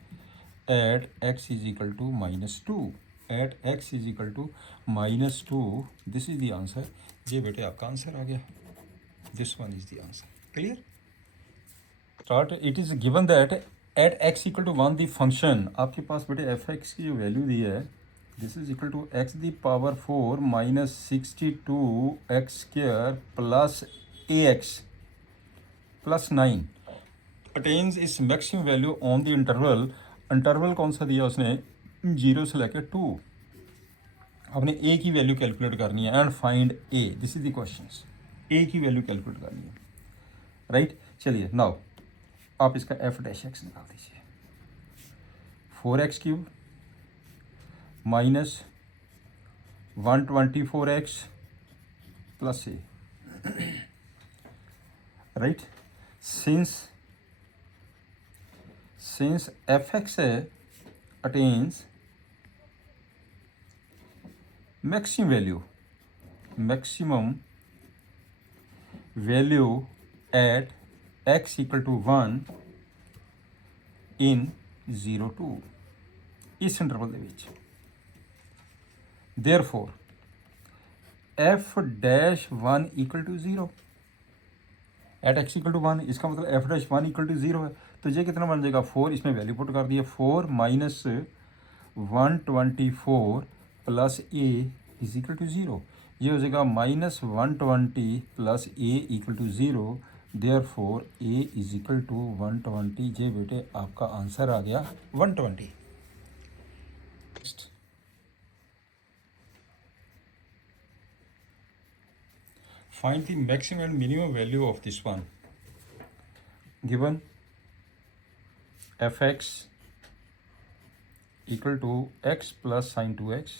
at x is equal to -2, at x is equal to -2, this is the answer. ये बेटे आपका आंसर आ गया, this one is the answer. Clear. Start. It is given that at x equal to 1 the function, आपके पास बेटे F x की जो वैल्यू दी है, this is equal to x the power 4 minus 62x² plus ax plus 9 attains its maximum value on the interval. Interval कौन सा दिया उसने, 0 से लेकर 2। आपने ए की वैल्यू कैलकुलेट करनी है and find A, this is the question. A की वैल्यू कैलकुलेट करनी है, राइट। चलिए नाउ आप इसका एफ डैश एक्स निकाल दीजिए। 4x³ minus 124x plus A, right. Since F x attains maximum value at x equal to 1 in 0 to इस interval ਦੇ ਵਿੱਚ। therefore f dash 1 equal to 0 at x equal to 1, इसका मतलब f dash 1 equal to 0 है। तो ये कितना बन जाएगा, 4, इसमें वैल्यू पुट कर दिए, 4 minus 124 plus a is equal to 0। ये हो जाएगा minus 120 plus a equal to 0। Therefore a is equal to 120। ये बेटे आपका आंसर आ गया 120। Find the maximum and minimum value of this one. Given f x equal to x plus sine 2x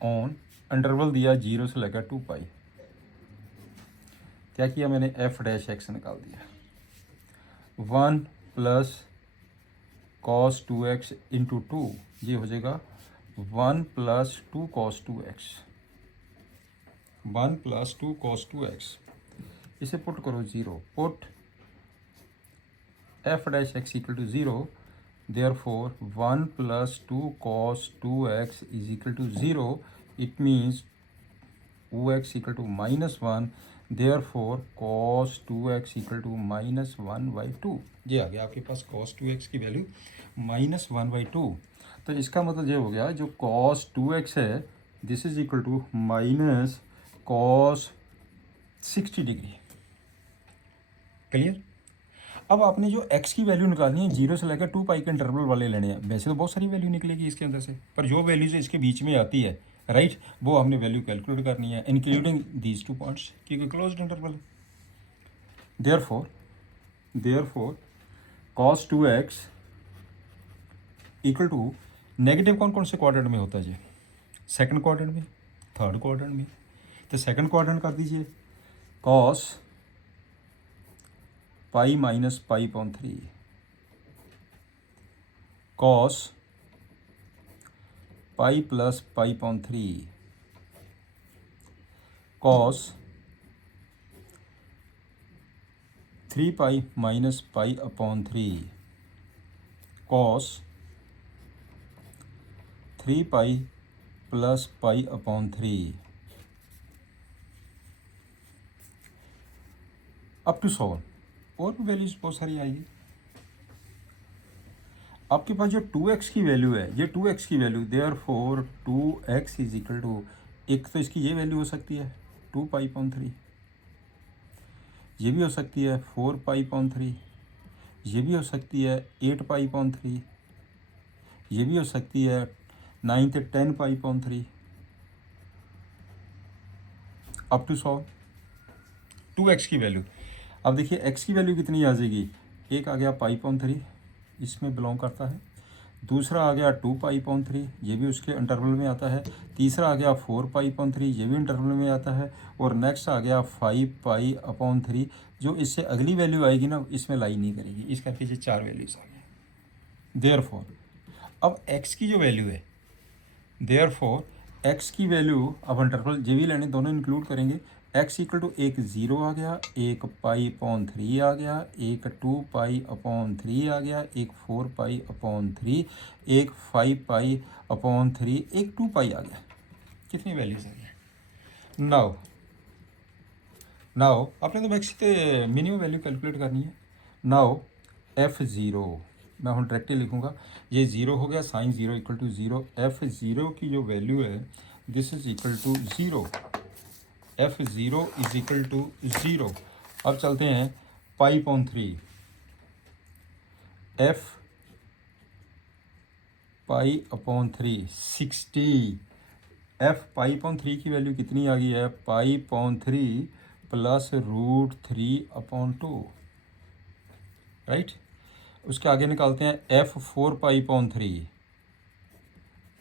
on interval दिया 0 से लेकर 2 पाई। क्या किया मैंने, एफ डैश एक्स निकाल दिया। 1 प्लस कॉस 2x इंटू 2, ये हो जाएगा 1 plus 2 cos 2x, 1 plus 2 cos 2x। इसे पुट करो 0, put F dash x equal to 0। therefore 1 plus 2 cos 2x is equal to 0. It means 2x equal to minus 1. therefore cos 2x equal to minus 1/2। ये आ गया आपके पास cos 2x की value minus 1/2। तो इसका मतलब ये हो गया, जो cos 2x है this is equal to minus cos 60 degree. Clear. अब आपने जो x की वैल्यू निकालनी है 0 से लेकर 2 पाई के इंटरवल वाले लेने हैं। वैसे तो बहुत सारी वैल्यू निकलेगी इसके अंदर से, पर जो वैल्यूज इसके बीच में आती है, राइट, वो हमने वैल्यू कैलकुलेट करनी है इंक्लूडिंग दीज 2 पॉइंट्स, क्योंकि क्लोज्ड इंटरवल है। Therefore cos 2x equal to, negative कौन कौन से क्वाड्रेंट में होता है जी, सेकंड क्वाड्रेंट में, थर्ड क्वाड्रेंट में। तो सेकंड क्वाड्रेंट कर दीजिए, cos pi minus pi upon 3, cos pi plus pi upon 3, cos 3 pi minus pi upon 3, cos 3 pi plus pi upon 3 up to 7। और भी वैल्यूज बहुत सारी आएगी। आपके पास जो 2x की वैल्यू है, ये 2x की value, therefore 2x is equal to, एक तो इसकी ये वैल्यू हो सकती है 2 पाई अपॉन 3, ये भी हो सकती है 4 पाई अपॉन 3, ये भी हो सकती है 8 पाई अपॉन 3, ये भी हो सकती है 9 से 10 पाई अपॉन 3 अप टू 100। 2x की वैल्यू, अब देखिए x की वैल्यू कितनी आ जाएगी, एक आ गया पाई अपॉन 3, इसमें बिलोंग करता है। दूसरा आ गया 2 पाई अपॉन 3, ये भी उसके इंटरवल में आता है। तीसरा आ गया 4 पाई अपॉन 3, ये भी इंटरवल में आता है। और नेक्स्ट आ गया 5 पाई अपॉन 3, जो इससे अगली वैल्यू आएगी ना, इसमें लाई नहीं करेगी। इस करके ये 4 वैल्यूज आ गए। देयरफॉर अब x की जो वैल्यू है, देयरफॉर x की वैल्यू, अब इंटरवल ये भी लेने, दोनों इंक्लूड करेंगे। x इक्वल टू एक 0 आ गया, एक पाई अपॉन 3 आ गया, एक 2 पाई अपॉन 3 आ गया, एक 4 पाई अपॉन 3, एक 5 पाई अपॉन 3, एक 2 पाई आ गया। कितनी वैल्यूज आ गई। नाउ आपने तो मैक्स ते मिनिमम वैल्यू कैलकुलेट करनी है। नाउ F0 मैं हूँ डायरेक्टली लिखूँगा, ये ज़ीरो हो गया, sine zero equal to zero. F0 की जो वैल्यू है this is equal to zero. F0 is equal to zero. अब चलते हैं pi upon 3, F pi upon 3 60। F pi upon 3 की वैल्यू कितनी आ गई है, pi upon 3 plus root 3 upon 2, right. उसके आगे निकालते हैं F4 pi upon 3,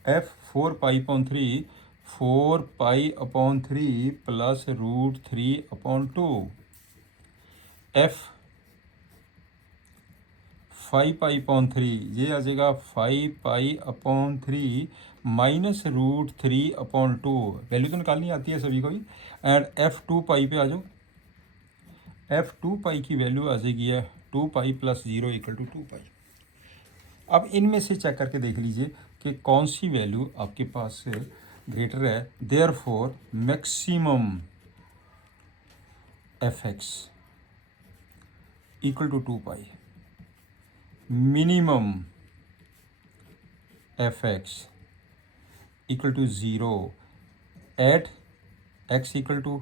F4 pi upon 3 4 pi upon 3 plus root 3 upon 2। F 5 pi upon 3 ये आ जाएगा 5 pi upon 3 minus root 3 upon 2। Value तो निकालनी आती है सभी को ही। एंड F2 पाई पे आ जाओ, F2 पाई की वैल्यू आ जाएगी है 2 पाई प्लस 0 इक्वल टू 2 पाई। अब इनमें से चेक करके देख लीजिए कि कौन सी वैल्यू आपके पास से ग्रेटर है। Therefore maximum Fx equal to 2 पाई, minimum Fx equal to 0 at x equal to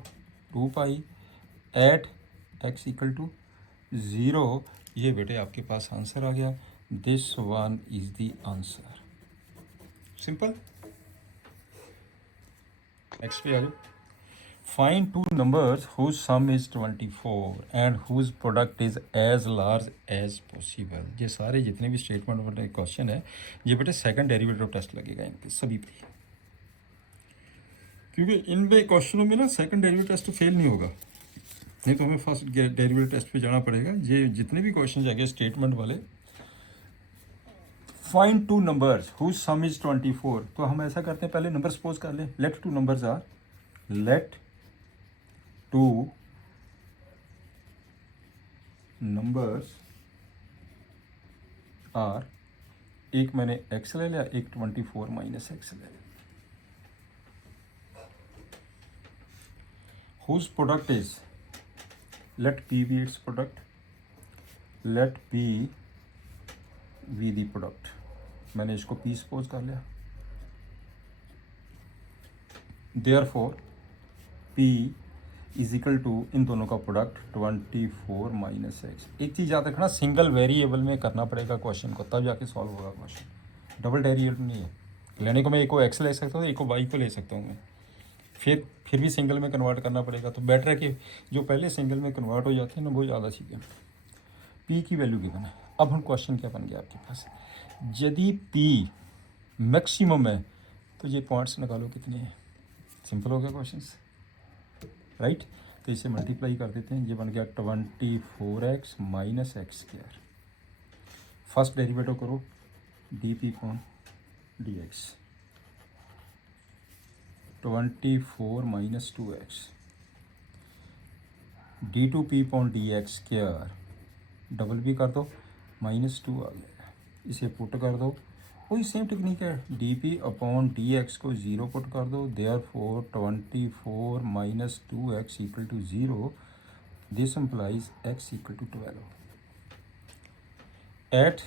2 pi at x equal to 0। ये बेटे आपके पास आंसर आ गया। This one is the answer. Simple. Next पे आ जाओ। Find two numbers whose sum is 24 and whose product is as large as possible. ये सारे जितने भी स्टेटमेंट वाले क्वेश्चन है ये बेटे सेकंड डेरिवेटिव टेस्ट लगेगा इनके सभी पे, क्योंकि इन पे क्वेश्चनों में ना सेकंड डेरिवेटिव टेस्ट फेल नहीं होगा, नहीं तो हमें फर्स्ट डेरिवेटिव टेस्ट पे जाना पड़ेगा। ये जितने भी क्वेश्चन जाएंगे स्टेटमेंट वाले। Find two numbers whose sum is 24, तो हम ऐसा करते हैं पहले नंबर सपोज कर लें। Let two numbers are, let two numbers are, एक मैंने एक्स ले लिया, एक 24 माइनस एक्स ले लिया। Whose product is, let P be its product, let P be the product. मैंने इसको पी सपोज कर लिया। Therefore P is equal to इन दोनों का प्रोडक्ट 24 माइनस एक्स। एक चीज़ याद रखना, सिंगल वेरिएबल में करना पड़ेगा क्वेश्चन को, तब जाके सॉल्व होगा क्वेश्चन। डबल वेरिएबल नहीं है लेने को, मैं एक को एक्स ले सकता हूँ एक को वाई को ले सकता हूँ मैं, फिर भी सिंगल में कन्वर्ट करना पड़ेगा। तो बेटर है कि जो पहले सिंगल में कन्वर्ट हो जाते हैं ना वो ज़्यादा ठीक है। पी की वैल्यू गिवन है। अब हम क्वेश्चन क्या बन गया आपके पास, यदि पी मैक्सिमम है तो ये पॉइंट्स निकालो कितने हैं। सिंपल हो गया क्वेश्चन, राइट। तो इसे मल्टीप्लाई कर देते हैं, ये बन गया 24x minus x square. First derivative करो D P upon D x, 24 minus 2x, D two P upon D x square, double भी कर दो माइनस 2 आ गया। इसे पुट कर दो, वही सेम टेक्निक है, d P upon D x को 0 पुट कर दो। Therefore 24 minus 2x equal to 0। This implies x equal to 12। At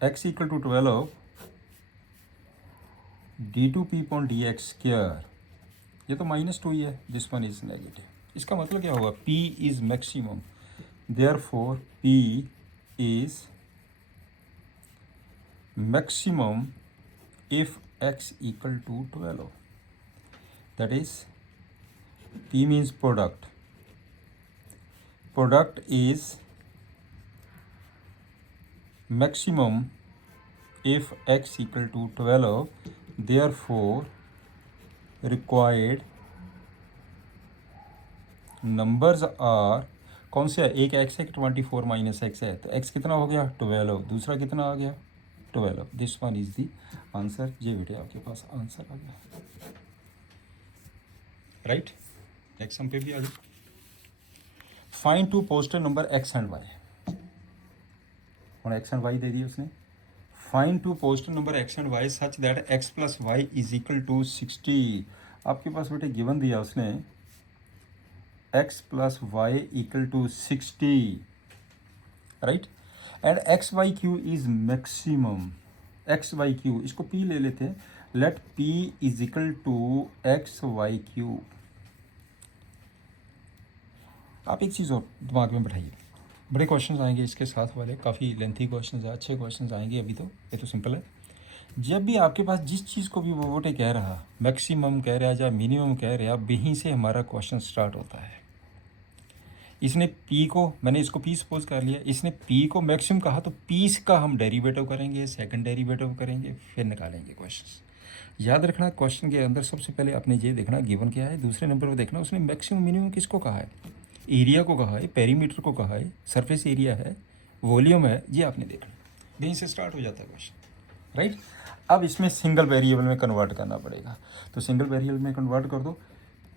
x equal to 12 d two P upon D x square, ये तो -2 ही है, दिस वन इज नेगेटिव। इसका मतलब क्या होगा, p is maximum, therefore p is maximum if x equal to 12, that is p means product is maximum if x equal to 12, therefore required numbers are, कौन से है, एक x है, 24 minus x है, तो x कितना हो गया 12, दूसरा कितना आ गया 12। This one is the answer. ये बेटे आपके पास आंसर आ गया, राइट। नेक्स्ट हम पे भी आ जाओ। Find two positive number x and y। और x एंड y दे दिए उसने। Find two positive number x and y such that x plus y is equal to 60। आपके पास बेटे गिवन दिया उसने x plus y equal to 60, right, and x y q is maximum, x y q, इसको p ले लेते हैं, let p is equal to x y q. आप एक चीज़ और दिमाग में बैठाइए, बड़े क्वेश्चंस आएंगे इसके साथ वाले, काफ़ी लेंथी क्वेश्चंस है, अच्छे क्वेश्चंस आएंगे, अभी तो ये तो सिंपल है। जब भी आपके पास जिस चीज़ को भी वो वोटे कह रहा, मैक्सिमम कह रहा या मिनिमम कह रहा, वहीं से हमारा क्वेश्चन स्टार्ट होता है। इसने p को, मैंने इसको p सपोज कर लिया, इसने p को मैक्सिमम कहा, तो p का हम डेरिवेटिव करेंगे, सेकंड डेरिवेटिव करेंगे, फिर निकालेंगे क्वेश्चन। याद रखना क्वेश्चन के अंदर सबसे पहले आपने ये देखना गिवन क्या है, दूसरे नंबर पर देखना उसने मैक्सिमम मिनिमम किसको कहा है, एरिया को कहा है, पेरीमीटर को कहा है, सरफेस एरिया है, वॉल्यूम है, ये आपने देखना, यहीं से स्टार्ट हो जाता है क्वेश्चन, राइट। अब इसमें सिंगल वेरिएबल में कन्वर्ट करना पड़ेगा, तो सिंगल वेरिएबल में कन्वर्ट कर दो,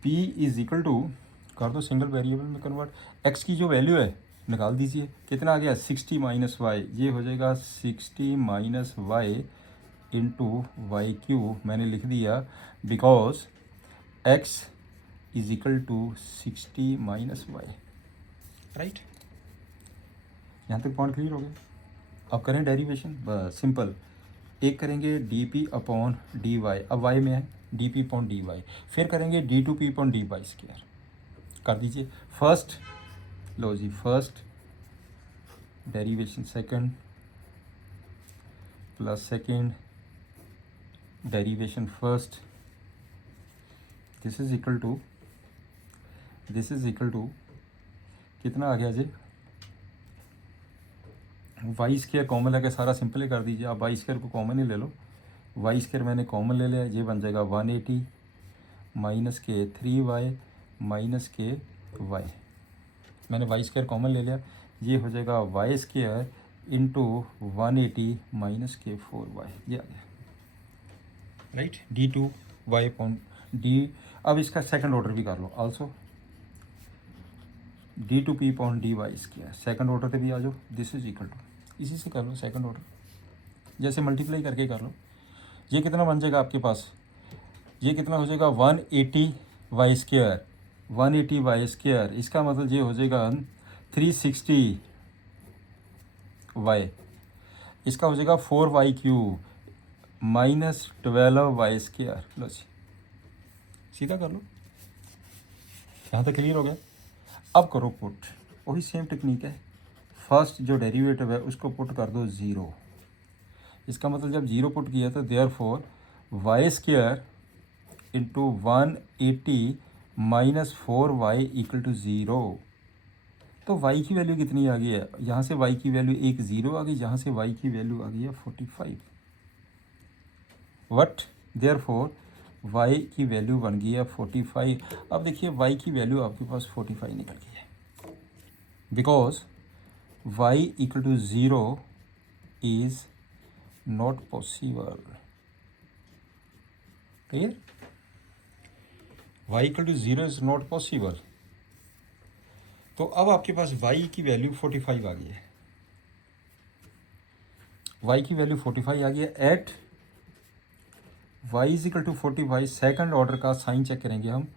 p इज इक्वल टू कर दो सिंगल वेरिएबल में कन्वर्ट, x की जो वैल्यू है निकाल दीजिए, कितना आ गया 60 माइनस वाई, ये हो जाएगा 60 minus y into y q, मैंने लिख दिया because x is equal to 60 minus y, right. यहाँ तक पॉइंट क्लियर हो गया। अब करें डेरिवेशन, बस सिंपल, एक करेंगे d P upon D y, अब वाई में है d P upon D y, फिर करेंगे d two P upon D Y square, कर दीजिए फर्स्ट, लो जी first derivation second plus second derivation first, this is equal to कितना आ गया जी, वाई स्क्वायर कॉमन लेके सारा सिंपल ही कर दीजिए, आप वाई स्क्वायर को कॉमन ही ले लो, वाई स्क्वायर मैंने कॉमन ले लिया, ये बन जाएगा 180 माइनस के 3y माइनस के y, मैंने वाई स्क्वायर कॉमन ले लिया, ये हो जाएगा वाई स्क्वायर इंटू 180 माइनस के 4y, ये आ गया, right, D two Y point D. अब इसका सेकंड ऑर्डर भी कर लो, also D two P point D Y square, second order पे भी आ जाओ, दिस इज इक्वल टू, इसी से कर लो सेकंड ऑर्डर, जैसे मल्टीप्लाई करके कर लो, ये कितना बन जाएगा आपके पास, ये कितना हो जाएगा 180 वाई स्क्वायर, 180 वाई स्क्वायर, इसका मतलब ये हो जाएगा 360 वाई, इसका हो जाएगा 4y cube minus 12 Y square, लो जी सीधा कर लो, यहाँ तक क्लियर हो गया। अब करो पुट, वही सेम टेक्निक है, फर्स्ट जो डेरिवेटिव है उसको पुट कर दो 0, इसका मतलब जब 0 पुट किया तो therefore y square into 180 minus 4y equal to 0, तो y की वैल्यू कितनी आ गई है, यहाँ से y की वैल्यू एक 0 आ गई, यहाँ से y की वैल्यू आ गई है 45, वट देयरफॉर y की वैल्यू बन गई है 45। अब देखिए y की वैल्यू आपके पास 45 निकल गई है, because y equal to 0 is not possible, clear, y equal to 0 is not possible, तो अब आपके पास y की वैल्यू 45 आ गई है, y की वैल्यू 45 आ गई है, at y is equal to 45, second order का साइन चेक करेंगे हम,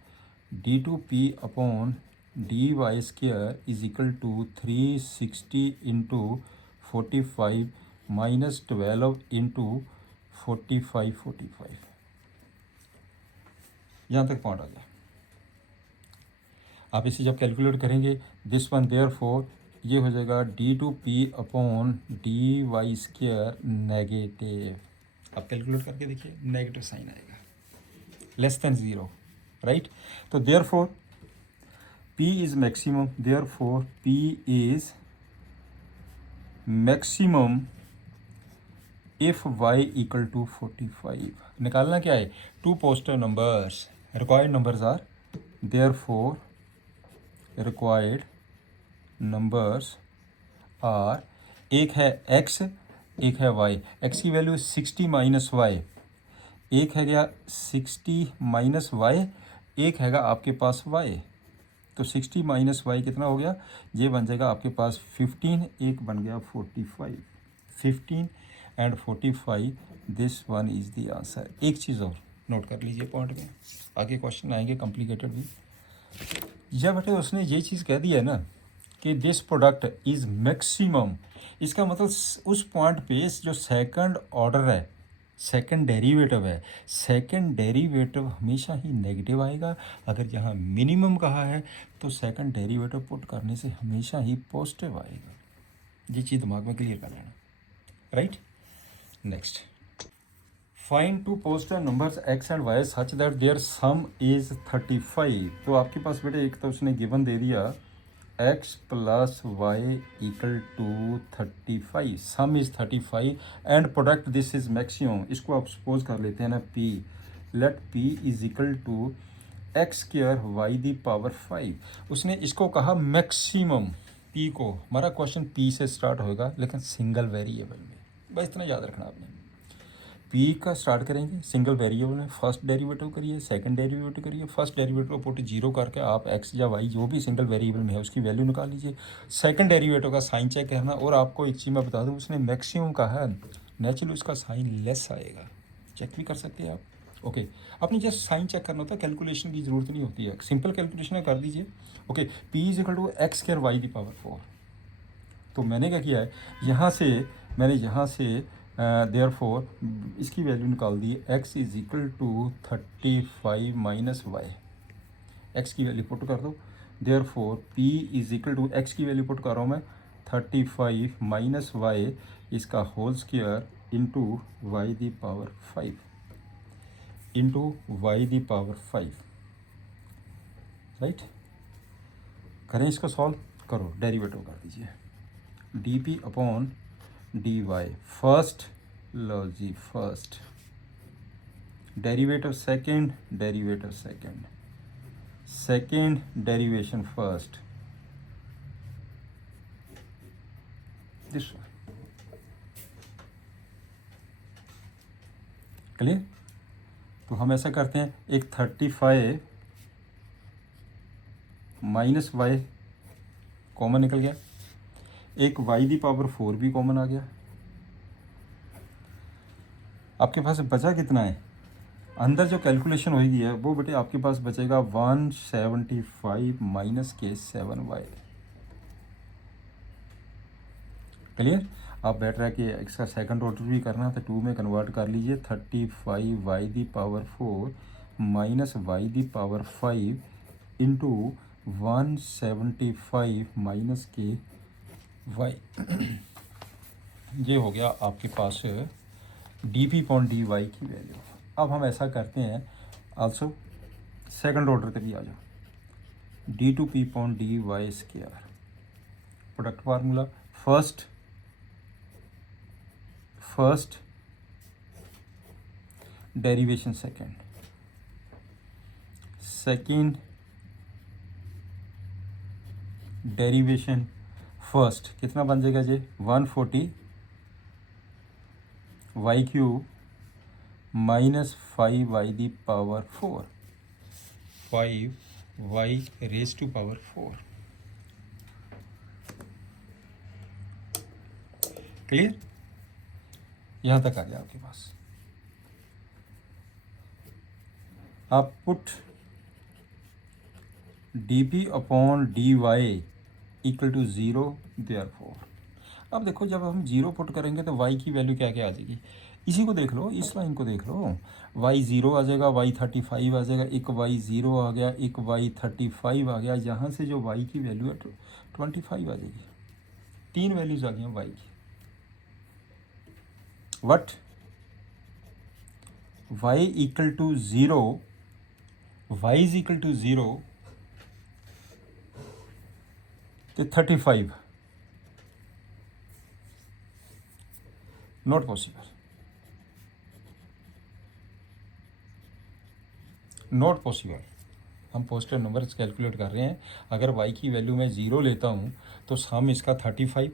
d two P upon D Y square is equal to 360 into 45 minus 12 into 45, यहाँ तक पॉइंट आ गया। आप इसे जब कैलकुलेट करेंगे दिस वन देयरफॉर ये हो जाएगा d two P upon D Y square negative, आप कैलकुलेट करके देखिए नेगेटिव साइन आएगा, लेस देन 0, राइट। तो therefore p is maximum, therefore p is maximum if y equal to 45, निकालना क्या है, two positive numbers, required numbers are, therefore required numbers are, एक है x एक है y, x की वैल्यू 60 माइनस वाई, एक है गया 60 माइनस वाई, एक हैगा आपके पास y, तो 60 माइनस वाई कितना हो गया, ये बन जाएगा आपके पास 15, एक बन गया 45, 15 and 45, this one is the answer. एक चीज़ और नोट कर लीजिए पॉइंट में, आगे क्वेश्चन आएंगे कॉम्प्लिकेटेड भी, जब बेटे उसने ये चीज़ कह दी है ना कि दिस प्रोडक्ट इज़ मैक्सिमम, इसका मतलब उस पॉइंट पे जो सेकंड ऑर्डर है, सेकंड डेरिवेटिव है, सेकंड डेरिवेटिव हमेशा ही नेगेटिव आएगा। अगर जहाँ मिनिमम कहा है तो सेकंड डेरिवेटिव पुट करने से हमेशा ही पॉजिटिव आएगा। ये चीज़ दिमाग में क्लियर कर लेना, right. Next, find two positive numbers x and y such that their sum is 35। तो आपके पास बेटे एक तो उसने गिवन दे दिया x plus y equal to 35, sum is 35 and product this is maximum. इसको आप सपोज कर लेते हैं ना p, let p is equal to x square y the power 5। उसने इसको कहा मैक्सिमम पी को। हमारा क्वेश्चन पी से स्टार्ट होगा लेकिन सिंगल वेरिएबल में, बस इतना याद रखना आपने। पी का स्टार्ट करेंगे सिंगल वेरिएबल में, फर्स्ट डेरिवेटिव करिए, सेकंड डेरिवेटिव करिए, फर्स्ट डेरिवेटिव को पुट जीरो करके आप एक्स या वाई जो भी सिंगल वेरिएबल में है उसकी वैल्यू निकाल लीजिए। सेकंड डेरिवेटिव का साइन चेक करना। और आपको एक चीज़ मैं बता दूं, उसने मैक्सिमम कहा है, नेचुरली उसका साइन लेस आएगा, चेक भी कर सकते हैं आप। ओके, अपनी जस्ट साइन चेक करना होता है, कैलकुलेशन की ज़रूरत नहीं होती है, सिंपल कैलकुलेशन कर दीजिए। Okay, p is equal to x square y the power 4। तो मैंने क्या किया है, यहाँ से देयरफॉर इसकी वैल्यू निकाल दी, x is equal to 35 minus Y. X की वैल्यू पुट कर दो, therefore p is equal to x की वैल्यू पुट कर रहा हूँ मैं 35 माइनस वाई, इसका whole square into Y the power 5 into Y the power 5, right. करें इसको सॉल्व, करो डेरिवेटिव कर दीजिए, D P upon D Y first, लो जी first derivative second, derivative second, second derivation first, this one. Clear. तो हम ऐसा करते हैं, एक 35 माइनस वाई कॉमन निकल गया, एक वाई दी पावर 4 भी कॉमन आ गया। आपके पास बचा कितना है, अंदर जो कैलकुलेशन होगी है वो बेटे आपके पास बचेगा 175 माइनस के 7y। क्लियर। आप बैठ रहा है कि इसका सेकंड ऑर्डर भी करना है तो 2 में कन्वर्ट कर लीजिए, 35 Y the power 4 minus Y the power 5 into 175 minus के वाई। ये हो गया आपके पास D P point D Y की वैल्यू। अब हम ऐसा करते हैं, आल्सो सेकंड ऑर्डर पे भी आ जाओ, d two P point D Y square, product formula, first derivation second derivation first, कितना बन जाएगा जी 140 y cube minus 5 y the power 4, 5 y raise to power 4। Clear. यहाँ तक आ गया आपके पास। आप put d P upon D y equal to 0, therefore. अब देखो जब हम 0 पुट करेंगे तो y की वैल्यू क्या क्या आ जाएगी, इसी को देख लो, इस लाइन को देख लो, y 0 आ जाएगा, y 35 आ जाएगा, एक y 0 आ गया, एक y 35 आ गया, यहाँ से जो y की वैल्यू है 25 आ जाएगी। 3 वैल्यूज आ गई हैं y की। What y equal to 0, y is equal to 0 तो 35, नॉट पॉसिबल, नॉट पॉसिबल। हम पॉजिटिव नंबर्स कैलकुलेट कर रहे हैं, अगर y की वैल्यू मैं 0 लेता हूँ तो सम इसका 35,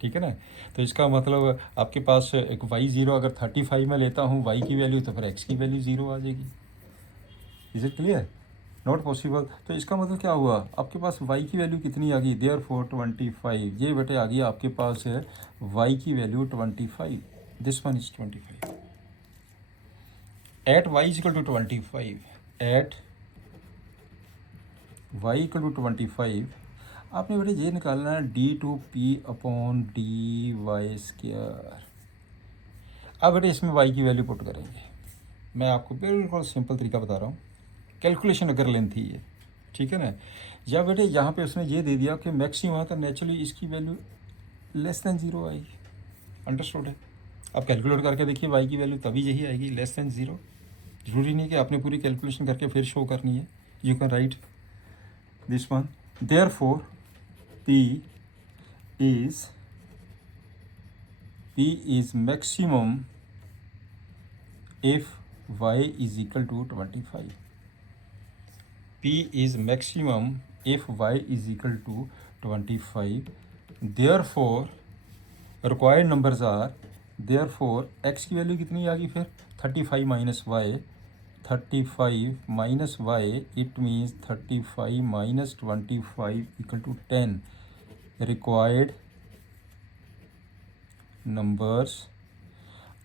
ठीक है ना। तो इसका मतलब आपके पास एक y 0 अगर 35 में लेता हूँ y की वैल्यू, तो फिर x की वैल्यू 0 आ जाएगी। Is it clear, not possible. तो इसका मतलब क्या हुआ, आपके पास y की वैल्यू कितनी आ गई, देयरफॉर 25, ये बेटे आ गई आपके पास है y की value 25, this one is 25 at y is equal to 25, at y equal to 25, आपने बेटे ये निकालना है d/dy²। अब बेटे इसमें y की वैल्यू पुट करेंगे। मैं आपको बिल्कुल सिंपल तरीका बता रहा हूँ, कैलकुलेशन अगर लेंथी है, ठीक है ना। या बेटे यहाँ पे उसने ये दे दिया कि मैक्सिमम है तो नेचुरली इसकी वैल्यू लेस दैन ज़ीरो आएगी। अंडरस्टूड है। आप कैलकुलेट करके देखिए y की वैल्यू तभी यही आएगी, लेस दैन ज़ीरो। ज़रूरी नहीं कि आपने पूरी कैलकुलेशन करके फिर शो करनी है। You can write this one, therefore p is maximum if y is equal to 25. p is maximum if y is equal to 25. Therefore required numbers are, therefore x की वैल्यू कितनी आ गई फिर 35 minus y, 35 minus y, it means 35 minus 25 equal to 10। Required numbers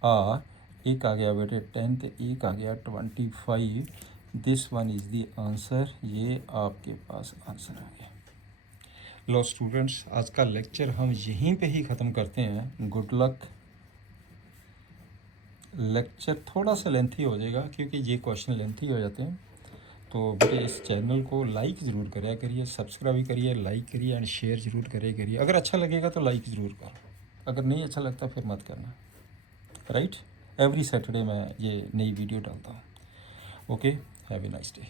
are, एक आ गया बेटे 10 तो एक आ गया 25। This one is the answer. ये आपके पास आंसर आ गया। लो स्टूडेंट्स, आज का लेक्चर हम यहीं पे ही ख़त्म करते हैं। Good luck. लेक्चर थोड़ा सा लेंथी हो जाएगा क्योंकि ये क्वेश्चन लेंथी हो जाते हैं, तो बेटे इस चैनल को लाइक ज़रूर करिए, सब्सक्राइब करिए, लाइक करिए एंड शेयर ज़रूर करिए। अगर अच्छा लगेगा तो लाइक ज़रूर करो, अगर नहीं अच्छा लगता फिर मत करना। राइट, एवरी सैटरडे मैं ये नई वीडियो डालता हूँ। Okay, have a nice day.